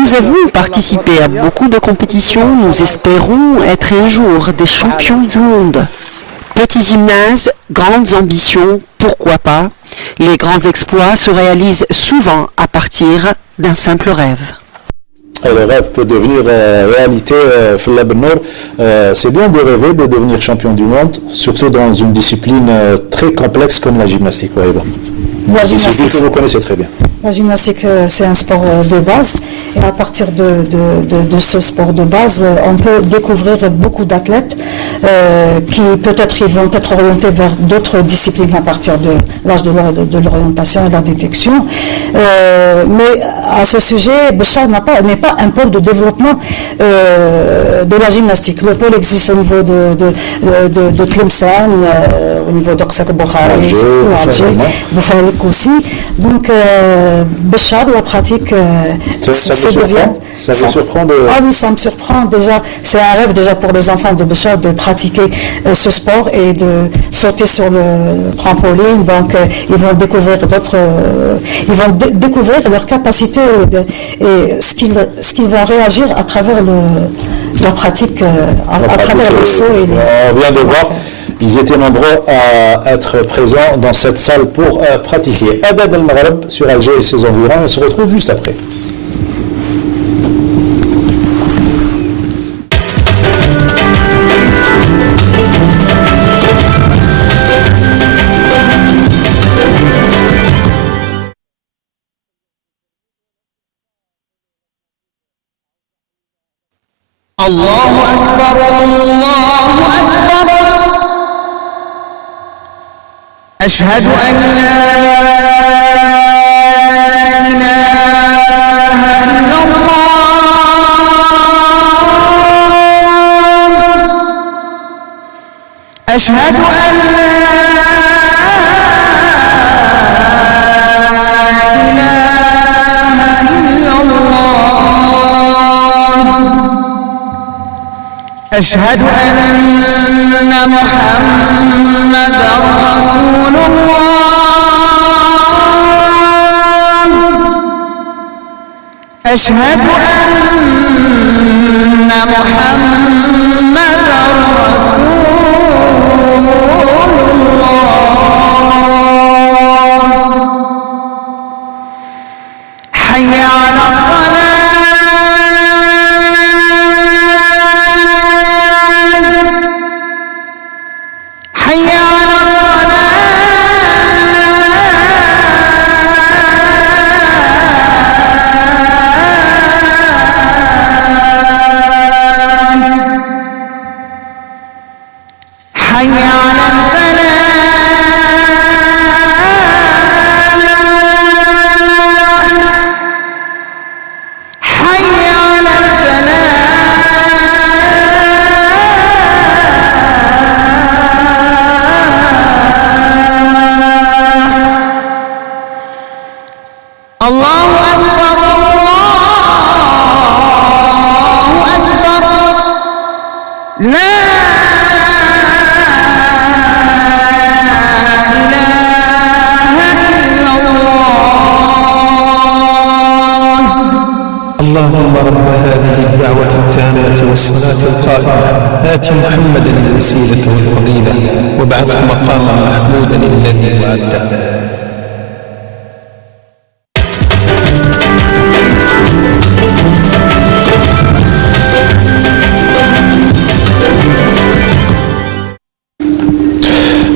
Nous avons participé à beaucoup de compétitions, nous espérons être un jour des champions du monde. Petit gymnase, grandes ambitions, pourquoi pas? Les grands exploits se réalisent souvent à partir d'un simple rêve. Et le rêve peut devenir réalité. C'est bien de rêver de devenir champion du monde, surtout dans une discipline très complexe comme la gymnastique. La gymnastique, que vous connaissez très bien. La gymnastique, c'est un sport de base. Et à partir de ce sport de base, on peut découvrir beaucoup d'athlètes qui peut-être ils vont être orientés vers d'autres disciplines à partir de l'âge de l'orientation et de la détection. Mais à ce sujet, Béchar n'est pas un pôle de développement de la gymnastique. Le pôle existe au niveau de Tlemcen, au niveau d'Orsat Boukhari, Alger, Boufarik aussi. Donc, Béchar, la pratique, ça vous surprend de... Ah oui, ça me surprend déjà. C'est un rêve déjà pour les enfants de Béchar de pratiquer ce sport et de sauter sur le trampoline. Donc, ils vont découvrir découvrir leur capacité et ce qu'ils vont réagir à travers leur pratique, à travers les sauts et les... On vient de voir. Ils étaient nombreux à être présents dans cette salle pour pratiquer. Adad al-Maghreb sur Alger et ses environs. On se retrouve juste après. Allahu Akbar, Allahu Akbar. أشهد أن لا إله إلا الله أشهد أن لا إله إلا الله أشهد أن محمدا رسول الله أشهد أن محمدا رسول الله حي على حي على حي على الفلاح حي على الفلاح الله أكبر الله أكبر لا اللهم رب هذه الدعوة التامة والصلاة القائمة آت محمدا الوسيلة والفضيلة وابعثه مقاما محمودا الذي وعدته.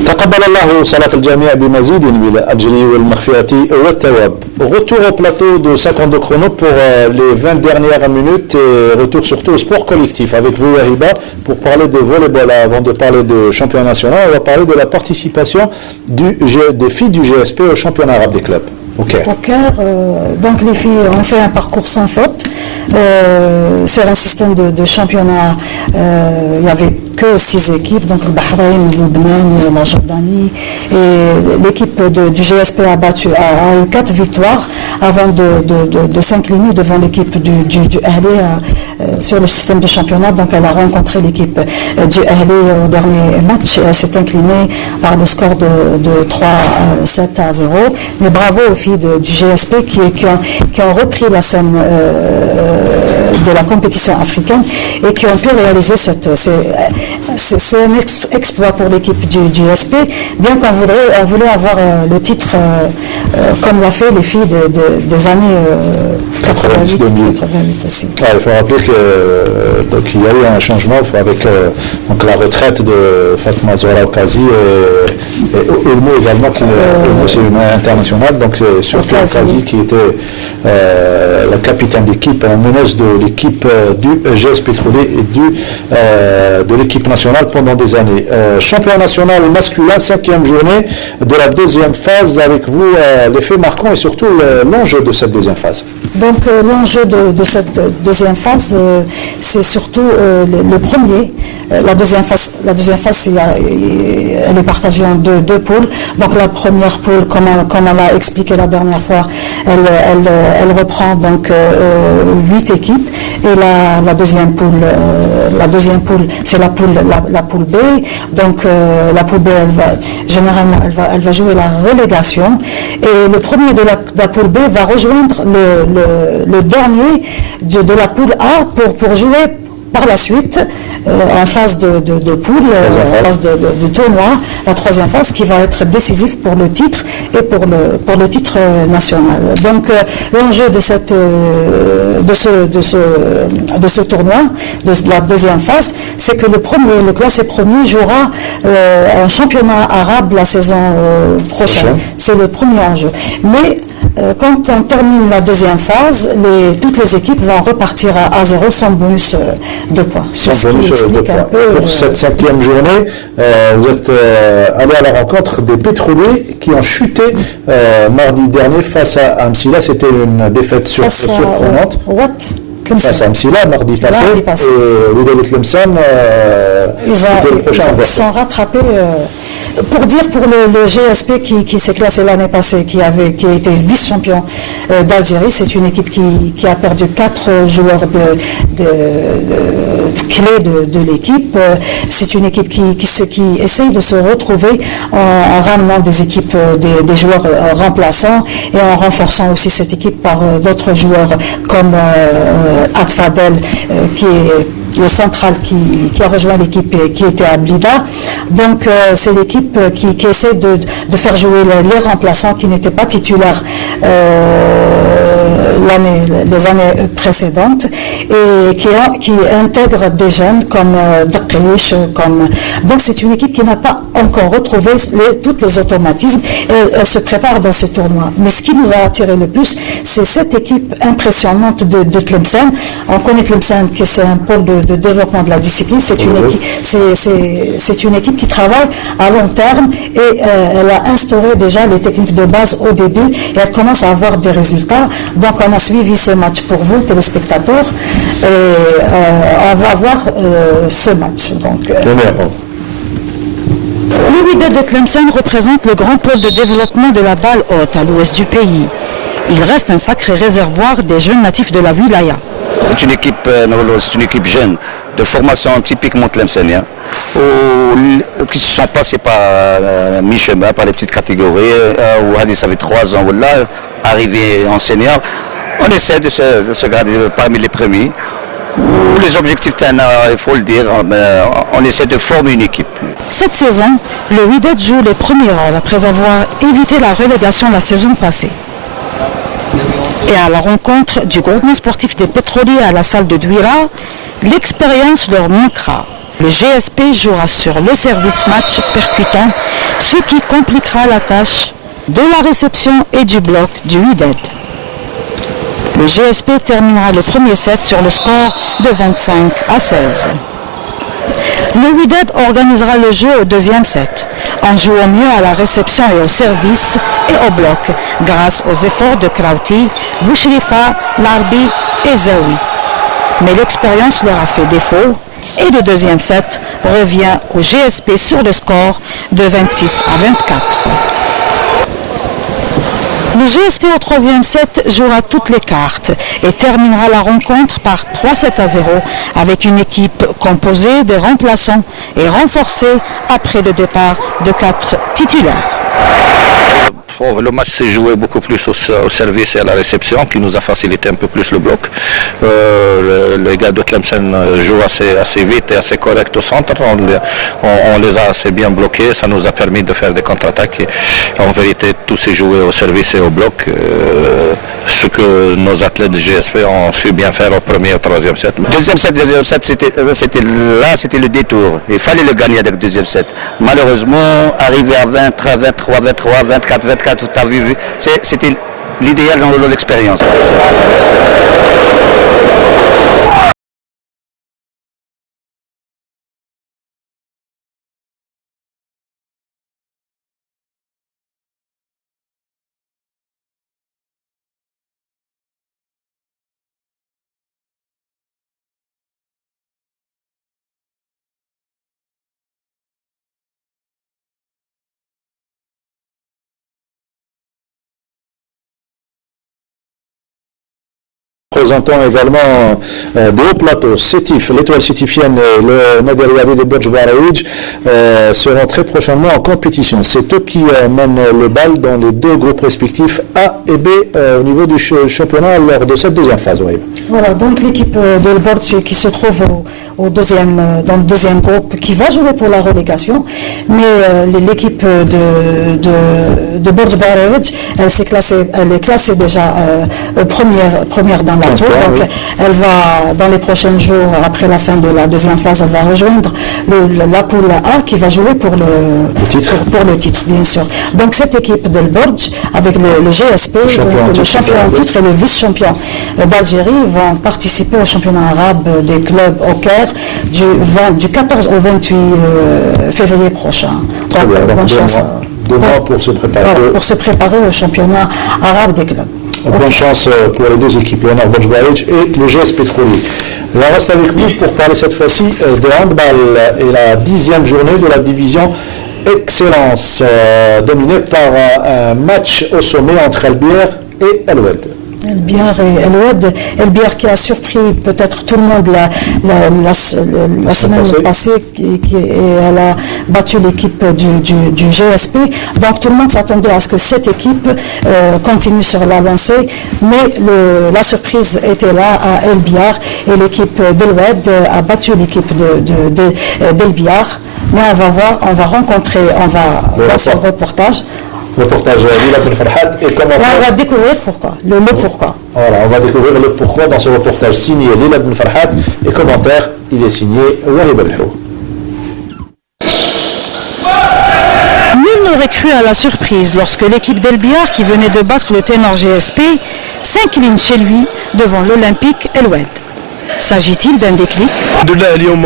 تقبل الله صلاة الجميع بمزيد من الأجر والمغفرة والثواب. Retour au plateau de 52 chrono pour les 20 dernières minutes et retour surtout au sport collectif avec vous Wahiba pour parler de volleyball. Avant de parler de championnat national, on va parler de la participation des filles du GSP au championnat arabe des clubs. au Caire. Donc les filles ont fait un parcours sans faute sur un système de championnat. Il n'y avait que 6 équipes, donc le Bahreïn, le Lubnan, la Jordanie, et l'équipe du GSP a eu 4 victoires avant de s'incliner devant l'équipe du Ahli sur le système de championnat. Donc elle a rencontré l'équipe du Ahli au dernier match et elle s'est inclinée par le score de 3-7-0. Mais bravo aux filles du GSP qui ont repris la scène de la compétition africaine et qui ont pu réaliser c'est un exploit pour l'équipe du GSP, bien qu'on voulait avoir le titre comme l'a fait les filles des années 88 aussi. Il faut rappeler qu'il y a eu un changement avec donc la retraite de Fatma Zahra Okazi et Ulmo également, qui c'est une internationale, donc c'est surtout Okazi qui était la capitaine d'équipe, la meneuse de l'équipe du GS Pétrolier et de l'équipe nationale pendant des années. Champion national masculin, 5e journée de la deuxième phase, avec vous les faits marquants et surtout l'enjeu de cette deuxième phase. Donc l'enjeu de cette deuxième phase, c'est surtout le premier. La deuxième phase, elle est partagée en deux poules. Donc la première poule, comme elle a expliqué la dernière fois, elle reprend donc 8 équipes. Et la deuxième poule, c'est la poule B. Donc la poule B, généralement, elle va jouer la relégation. Et le premier de la poule B va rejoindre le dernier de la poule A pour jouer par la suite en phase de poule, en phase de tournoi, la troisième phase qui va être décisive pour le titre et pour le titre national. Donc l'enjeu de ce tournoi, de la deuxième phase, c'est que le classé premier jouera un championnat arabe la saison prochaine. C'est le premier enjeu. Mais quand on termine la deuxième phase, toutes les équipes vont repartir à 0 sans bonus de points. Sans bonus de points. Pour cette 5e journée, vous êtes allé à la rencontre des pétroliers qui ont chuté mardi dernier face à Amsila. C'était une défaite surprenante. Face à Amsila, mardi passé. Et Wydad Tlemcen, ils sont rattrapés. Pour dire pour le GSP qui s'est classé l'année passée, qui a été vice-champion d'Algérie, c'est une équipe qui a perdu 4 joueurs clés de l'équipe. C'est une équipe qui essaye de se retrouver en ramenant des équipes, des joueurs remplaçants et en renforçant aussi cette équipe par d'autres joueurs comme Atfadel qui est le central qui a rejoint l'équipe qui était à Blida. Donc c'est l'équipe qui essaie de faire jouer les remplaçants qui n'étaient pas titulaires les années précédentes et qui intègre des jeunes comme Daqish, donc c'est une équipe qui n'a pas encore retrouvé tous les automatismes et elle se prépare dans ce tournoi. Mais ce qui nous a attiré le plus, c'est cette équipe impressionnante de Tlemcen. On connaît Tlemcen que c'est un pôle de développement de la discipline. C'est une équipe qui travaille à long terme et elle a instauré déjà les techniques de base au début et elle commence à avoir des résultats. Donc on a suivi ce match pour vous, téléspectateurs, et on va voir ce match. Donc, le Wydad de Tlemcen représente le grand pôle de développement de la balle haute à l'ouest du pays. Il reste un sacré réservoir des jeunes natifs de la wilaya. C'est une équipe jeune, de formation typiquement tlemcenienne, qui se sont passés par mi-chemin, par les petites catégories, où Hadis avait 3 ans, là, arrivé en senior. On essaie de se garder parmi les premiers. Les objectifs, il faut le dire, on essaie de former une équipe. Cette saison, le Wydad joue les premiers rôles après avoir évité la relégation la saison passée. Et à la rencontre du groupement sportif des pétroliers à la salle de Douira, l'expérience leur manquera. Le GSP jouera sur le service match percutant, ce qui compliquera la tâche de la réception et du bloc du Wydad. Le GSP terminera le premier set sur le score de 25-16. Le Wydad organisera le jeu au deuxième set. en jouant mieux à la réception et au service et au bloc, grâce aux efforts de Krauti, Bouchrifa, Larbi et Zawi. Mais l'expérience leur a fait défaut et le deuxième set revient au GSP sur le score de 26 à 24. Le GSP au troisième set jouera toutes les cartes et terminera la rencontre par 3-7-0 avec une équipe composée de remplaçants et renforcée après le départ de 4 titulaires. Le match s'est joué beaucoup plus au service et à la réception, qui nous a facilité un peu plus le bloc. Les gars de Tlemcen jouent assez vite et assez correct au centre. On les a assez bien bloqués. Ça nous a permis de faire des contre-attaques. Et en vérité, tout s'est joué au service et au bloc. Ce que nos athlètes de GSP ont su bien faire au premier et au troisième set. Deuxième set, c'était le détour. Il fallait le gagner avec le deuxième set. Malheureusement, arrivé à 23, 23, 24, 24, tout à vu, c'était l'idéal dans l'expérience. Présentant également des hauts plateaux, Sétif, l'étoile sétifienne et le Nader Riadi de Bodj Baraïj seront très prochainement en compétition. C'est eux qui mènent le bal dans les deux groupes respectifs A et B au niveau du championnat lors de cette deuxième phase. Oui. Voilà, donc l'équipe de Bodj qui se trouve dans le deuxième groupe qui va jouer pour la relégation, mais l'équipe de Bodj Baraïj, elle est classée déjà première dans la tour, donc elle va dans les prochains jours, après la fin de la deuxième phase, elle va rejoindre la poule A qui va jouer pour le titre, bien sûr. Donc cette équipe de Bodj avec le GSP, le champion en titre et le vice-champion d'Algérie vont participer au championnat arabe des clubs au Caire du 14 au 28 février prochain. Très bien, donc 2 mois pour se préparer. Pour se préparer au championnat arabe des clubs. Bonne chance pour les deux équipes, Léonard Bodj Baraïj et le GS Petroli. On reste avec vous pour parler cette fois-ci de handball et la 10e journée de la division Excellence, dominée par un match au sommet entre Elbière et El Oued. Elbière et El Oued. Elbière qui a surpris peut-être tout le monde la semaine passée et elle a battu l'équipe du GSP. Donc tout le monde s'attendait à ce que cette équipe continue sur la lancée, mais la surprise était là à Elbière et l'équipe d'El Oued a battu l'équipe d'Elbière. Mais on va rencontrer dans ce reportage. Reportage Lila Ben Farhat et comment on va découvrir pourquoi, le pourquoi. Voilà, on va découvrir le pourquoi dans ce reportage signé Lila Ben Farhat et commentaire, il est signé Wahib El-Hou. Nul n'aurait cru à la surprise lorsque l'équipe d'Elbiar, qui venait de battre le ténor GSP, s'incline chez lui devant l'Olympique El Oued. S'agit-il d'un déclic؟ الحمد لله اليوم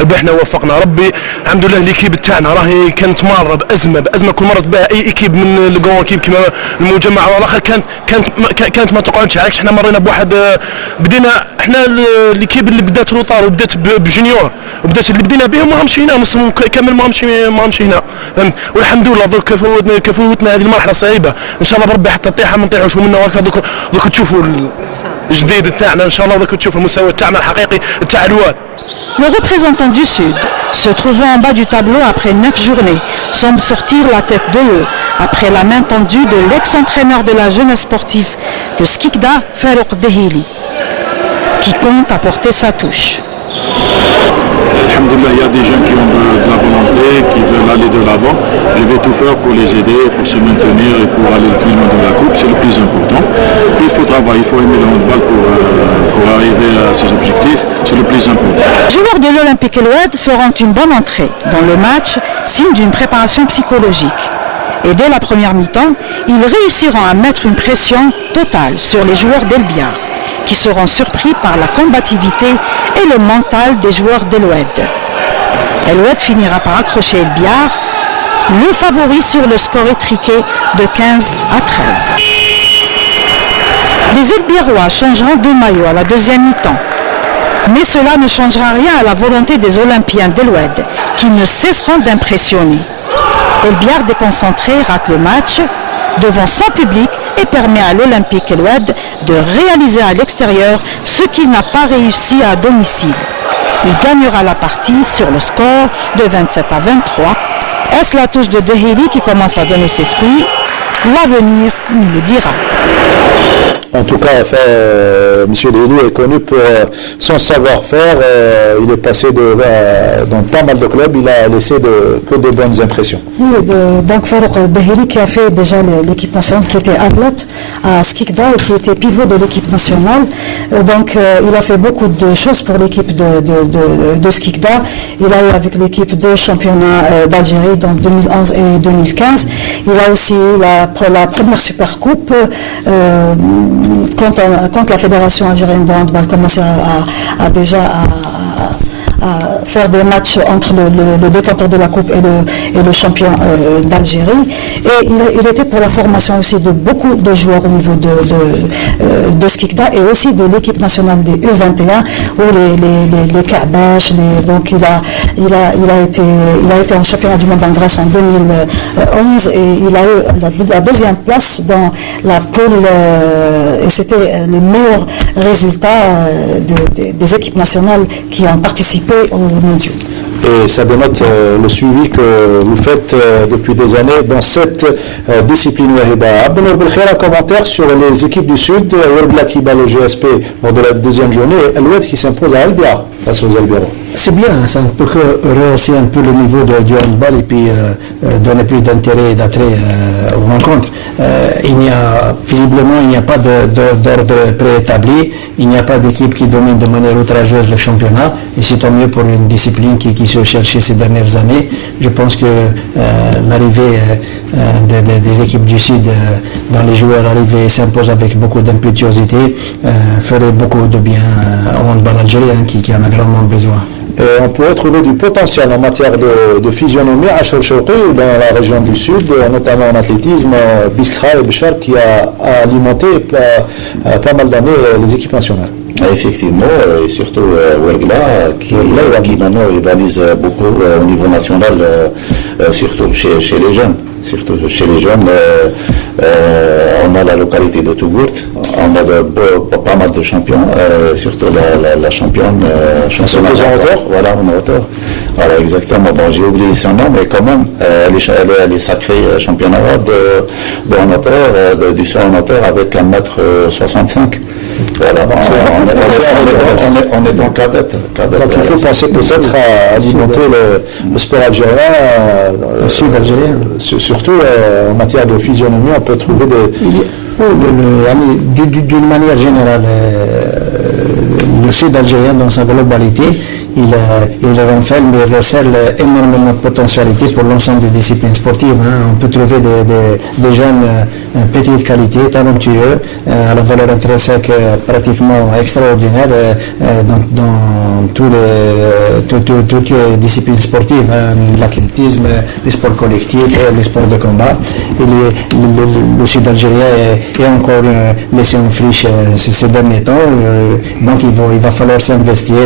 ربحنا ووفقنا ربي. الحمد لله الاكيب تاعنا راهي كانت ماره بازمه كل مره تباع اي اكيب من الكون اكيب كما المجمع والاخر كانت ما تقعدش عليكش. احنا مرينا بواحد بدينا احنا الاكيب اللي بدات روطار وبدات بجونيور وبدات اللي بدينا بهم ما همش هنا كامل ما همش هنا. والحمد لله درك كفوتنا هذه المرحله صعيبه. ان شاء الله بربي حتى طيحه ما نطيحوش منها وهكا دوك تشوفوا الجديد تاعنا ان شاء الله دوك تشوفوا المستوى تاعنا الحقيقي تاع الواد. Le représentant du Sud, se trouvant en bas du tableau après 9 journées, semble sortir la tête de l'eau après la main tendue de l'ex-entraîneur de la jeunesse sportive de Skikda, Farouk Dehili, qui compte apporter sa touche. Alhamdulillah, il y a des jeunes qui ont de la volonté, qui veulent aller de l'avant. Je vais tout faire pour les aider, pour se maintenir et pour aller le plus loin dans la coupe, c'est le plus important. Il faut travailler, il faut aimer le handball pour arriver à ses objectifs, c'est le plus important. Les joueurs de l'Olympique El Oued feront une bonne entrée dans le match, signe d'une préparation psychologique. Et dès la première mi-temps, ils réussiront à mettre une pression totale sur les joueurs d'Elbiar, qui seront surpris par la combativité et le mental des joueurs d'El Oued. El Oued finira par accrocher Elbiar, le favori sur le score étriqué de 15 à 13. Les Elbirois changeront de maillot à la deuxième mi-temps. Mais cela ne changera rien à la volonté des Olympiens d'El-Oued, qui ne cesseront d'impressionner. Elbiar déconcentré rate le match devant son public et permet à l'Olympique El-Oued de réaliser à l'extérieur ce qu'il n'a pas réussi à domicile. Il gagnera la partie sur le score de 27 à 23. Est-ce la touche de Deheli qui commence à donner ses fruits? L'avenir nous le dira. En tout cas, M. Deheli est connu pour son savoir-faire. Il est passé dans pas mal de clubs. Il a laissé que de bonnes impressions. Oui, donc Farouk Deheli qui a fait déjà l'équipe nationale, qui était athlète à Skikda et qui était pivot de l'équipe nationale. Donc il a fait beaucoup de choses pour l'équipe de Skikda. Il a eu avec l'équipe de championnat d'Algérie dans 2011 et 2015. Il a aussi eu la première Super Coupe. Quand la Fédération algérienne de handball commençait à faire des matchs entre le détenteur de la coupe et le champion d'Algérie. Et il était pour la formation aussi de beaucoup de joueurs au niveau de Skikda et aussi de l'équipe nationale des U21 où les Ka'bash, donc il a été en championnat du monde en Grèce en 2011 et il a eu la deuxième place dans la poule et c'était le meilleur résultat des équipes nationales qui ont participé au mondial. Et ça dénote le suivi que vous faites depuis des années dans cette discipline Wahiba. Abdelnour Belkhair, un commentaire sur les équipes du Sud, Ouelbla qui bat le GSP lors de la deuxième journée, et El-Oued qui s'impose à Elbiar face aux Elbirois. C'est bien, ça ne peut que rehausser un peu le niveau du handball et puis donner plus d'intérêt et d'attrait aux rencontres. Visiblement, il n'y a pas d'ordre préétabli, il n'y a pas d'équipe qui domine de manière outrageuse le championnat, et c'est tant mieux pour une discipline qui se cherchait ces dernières années. Je pense que l'arrivée des équipes du Sud dans les joueurs arrivés s'impose avec beaucoup d'impétuosité, ferait beaucoup de bien au handball algérien qui en a grandement besoin. Et on pourrait trouver du potentiel en matière de physionomie à Chouchouki dans la région du Sud, notamment en athlétisme, Biskra et Béchar qui a alimenté pas mal d'années les équipes nationales. Effectivement, et surtout Ouelbla qui maintenant rivalise beaucoup au niveau national, surtout chez les jeunes. Surtout chez les jeunes, on a la localité de Tougourt, on a pas mal de champions, surtout la championne championne en hauteur. Voilà, en hauteur. Voilà, exactement. Bon, j'ai oublié son nom, mais quand même, elle est sacrée championne de en hauteur, du saut en hauteur avec 1m65. Voilà, on est en cadette. Donc il faut penser peut-être à alimenter le sport algérien, le sud algérien. Surtout en matière de physionomie, on peut trouver d'une manière générale, le sud algérien dans sa globalité, il renferme et recèle énormément de potentialité pour l'ensemble des disciplines sportives. On peut trouver des jeunes petite qualité, talentueux, à la valeur intrinsèque pratiquement extraordinaire dans toutes les disciplines sportives, l'athlétisme, les sports collectifs, les sports de combat. Et le sud algérien est encore laissé en friche ces derniers temps, donc il va falloir s'investir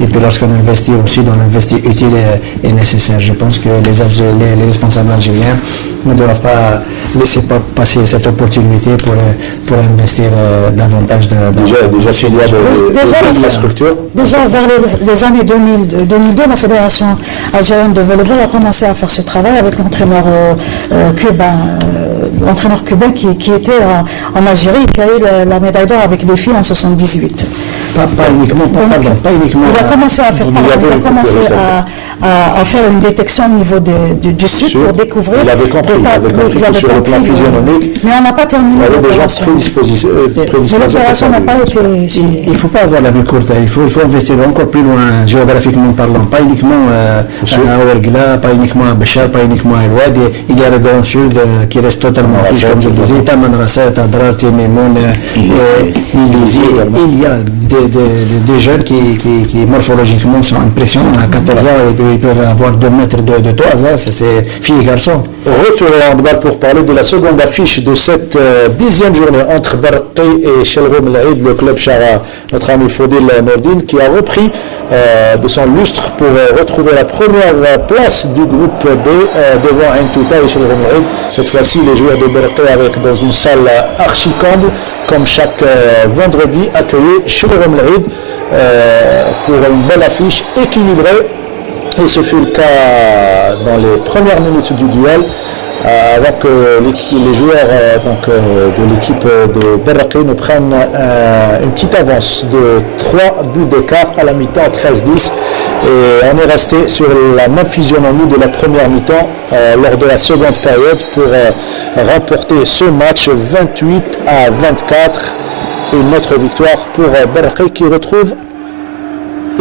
et puis lorsqu'on investit aussi, on investit utile et nécessaire. Je pense que les responsables algériens ne doivent pas laisser passer cette opportunité pour investir davantage déjà s'il y a de l'infrastructure. Déjà vers les années 2002, la Fédération algérienne de volleyball a commencé à faire ce travail avec l'entraîneur cubain qui était en Algérie et qui a eu la médaille d'or avec les filles en 78. Pas uniquement. Il a commencé à faire à faire une détection au niveau du sud pour découvrir. Il avait compris sur le plan physionomique. Mais on n'a pas terminé l'opération. L'opération n'a pas été. Il ne faut pas avoir la vue courte. Il faut investir encore plus loin géographiquement parlant. Pas uniquement à Ouelbla, pas uniquement à Béchar, pas uniquement à El-Oued. Il y a le Grand Sud qui reste totalement riche, comme je le disais. Tamanrasset, Adrar, Memoun, Ilizi. Il y a des jeunes qui morphologiquement sont impressionnants. À 14 ans, ils peuvent avoir 2 mètres de toit, c'est filles et garçons. Retour au handball pour parler de la seconde affiche de cette 10e journée entre Barqi et Chelrom Laïd, le club Chara, notre ami Fodil Nordine, qui a repris de son lustre pour retrouver la première place du groupe B devant Intouta et Chelrom Laïd. Cette fois-ci, les joueurs de Barqi avec dans une salle archi-comble, comme chaque vendredi, accueillis Chelrom Laïd pour une belle affiche équilibrée. Et ce fut le cas dans les premières minutes du duel, avant que les joueurs de l'équipe de Barqi ne prennent une petite avance de 3 buts d'écart à la mi-temps, 13-10. Et on est resté sur la même physionomie de la première mi-temps lors de la seconde période pour remporter ce match 28-24. Une autre victoire pour Barqi qui retrouve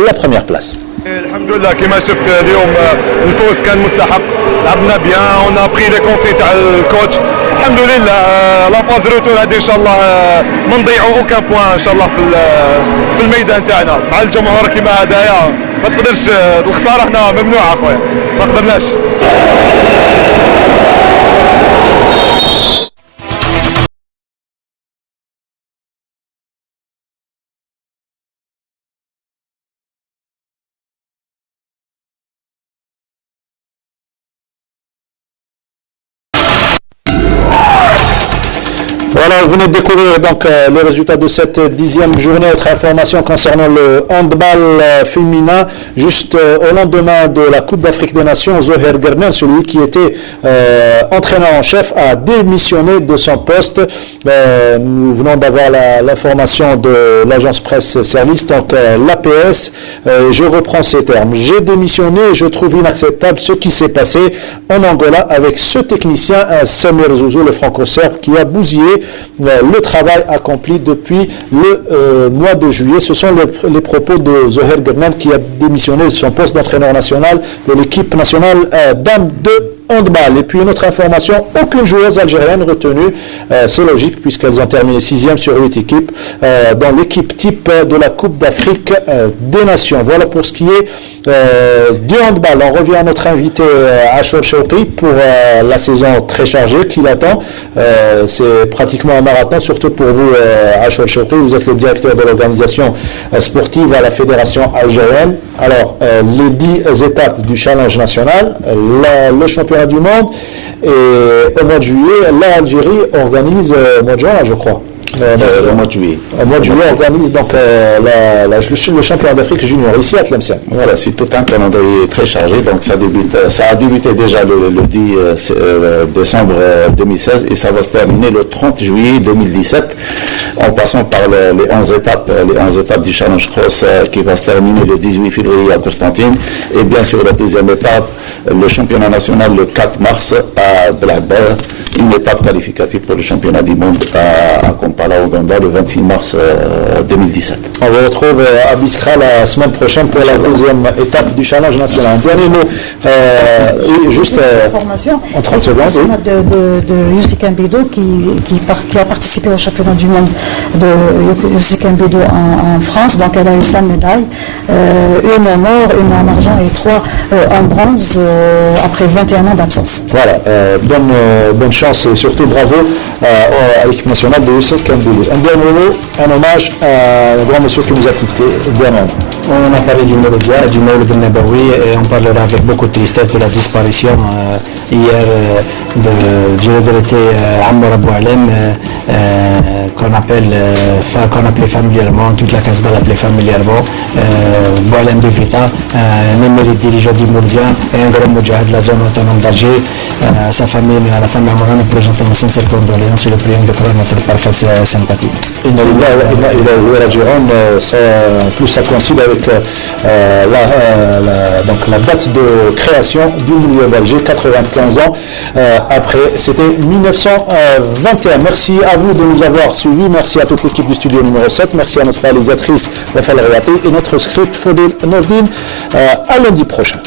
la première place. الحمد لله كما شفت اليوم الفوز كان مستحق. لعبنا بيان on a pris les conseils تاع الكوتش. الحمد لله لا فاز روتور هذه ان شاء الله ما نضيعوا اوكان بوان ان شاء الله في الميدان تاعنا مع الجمهور كيما هدايا ما تقدرش الخساره هنا ممنوعه اخويا ما قدرناش. Voilà, vous venez de découvrir donc les résultats de cette 10e journée. Autre information concernant le handball féminin. Juste au lendemain de la Coupe d'Afrique des Nations, Zoher Gernen, celui qui était entraîneur en chef, a démissionné de son poste. Nous venons d'avoir l'information de l'agence presse service, donc l'APS. Je reprends ces termes. J'ai démissionné et je trouve inacceptable ce qui s'est passé en Angola avec ce technicien, Samir Zouzou, le franco-serbe, qui a bousillé le travail accompli depuis le mois de juillet. Ce sont les propos de Zoher Gernen qui a démissionné de son poste d'entraîneur national de l'équipe nationale dames de handball. Et puis une autre information, aucune joueuse algérienne retenue, c'est logique puisqu'elles ont terminé 6e sur 8 équipes dans l'équipe type de la Coupe d'Afrique des Nations. Voilà pour ce qui est du handball. On revient à notre invité Ashur Chouki pour la saison très chargée qui l'attend. C'est pratiquement un marathon, surtout pour vous Ashur Chouki. Vous êtes le directeur de l'organisation sportive à la Fédération algérienne. Alors, les 10 étapes du challenge national, le championnat du monde, et au mois de juillet, l'Algérie organise au mois de juin, je crois. Le mois de juillet. Au mois de juillet, organise donc le championnat d'Afrique junior ici à Tlemcen. Voilà, c'est tout un calendrier très chargé. Donc ça a débuté déjà le 10 décembre 2016 et ça va se terminer le 30 juillet 2017 en passant par les 11 étapes du Challenge Cross qui va se terminer le 18 février à Constantine. Et bien sûr, la deuxième étape, le championnat national le 4 mars à Blabba, une étape qualificative pour le championnat du monde à Kampala, Ouganda, le 26 mars 2017. On vous retrouve à Biskra la semaine prochaine pour la deuxième étape du challenge national. Un dernier mot, juste en 30 secondes. De Youssef Mbedo qui a participé au championnat du monde de Youssef Mbedo en France. Donc elle a eu 5 médailles, une en or, une en argent et 3 en bronze après 21 ans d'absence. Voilà, bonne chance et surtout bravo à l'équipe nationale de Youssef Mbedo. Un dernier mot, un hommage à un grand monsieur qui nous a quittés, Dianan. On a parlé du Mouloudia, du Maouloud Nabawi, et on parlera avec beaucoup de tristesse de la disparition hier du regretté Ammar Abou Alem, qu'on appelait familièrement, toute la Casbah l'appelait familièrement, Abou Alem Bevita, un émérite dirigeant du Mouloudia et un grand moudjahid de la zone autonome d'Alger. À sa famille, à la famille Amourane, nous présentons nos sincères condoléances et le prions de croire notre parfaite sympathie. Il a plus ça coïncide avec la date de création du Mouloudia d'Alger, 95 ans après, c'était 1921. Merci à vous de nous avoir suivis, merci à toute l'équipe du studio numéro 7, merci à notre réalisatrice Rafal Rayati et notre script Fodil Nordine. À lundi prochain.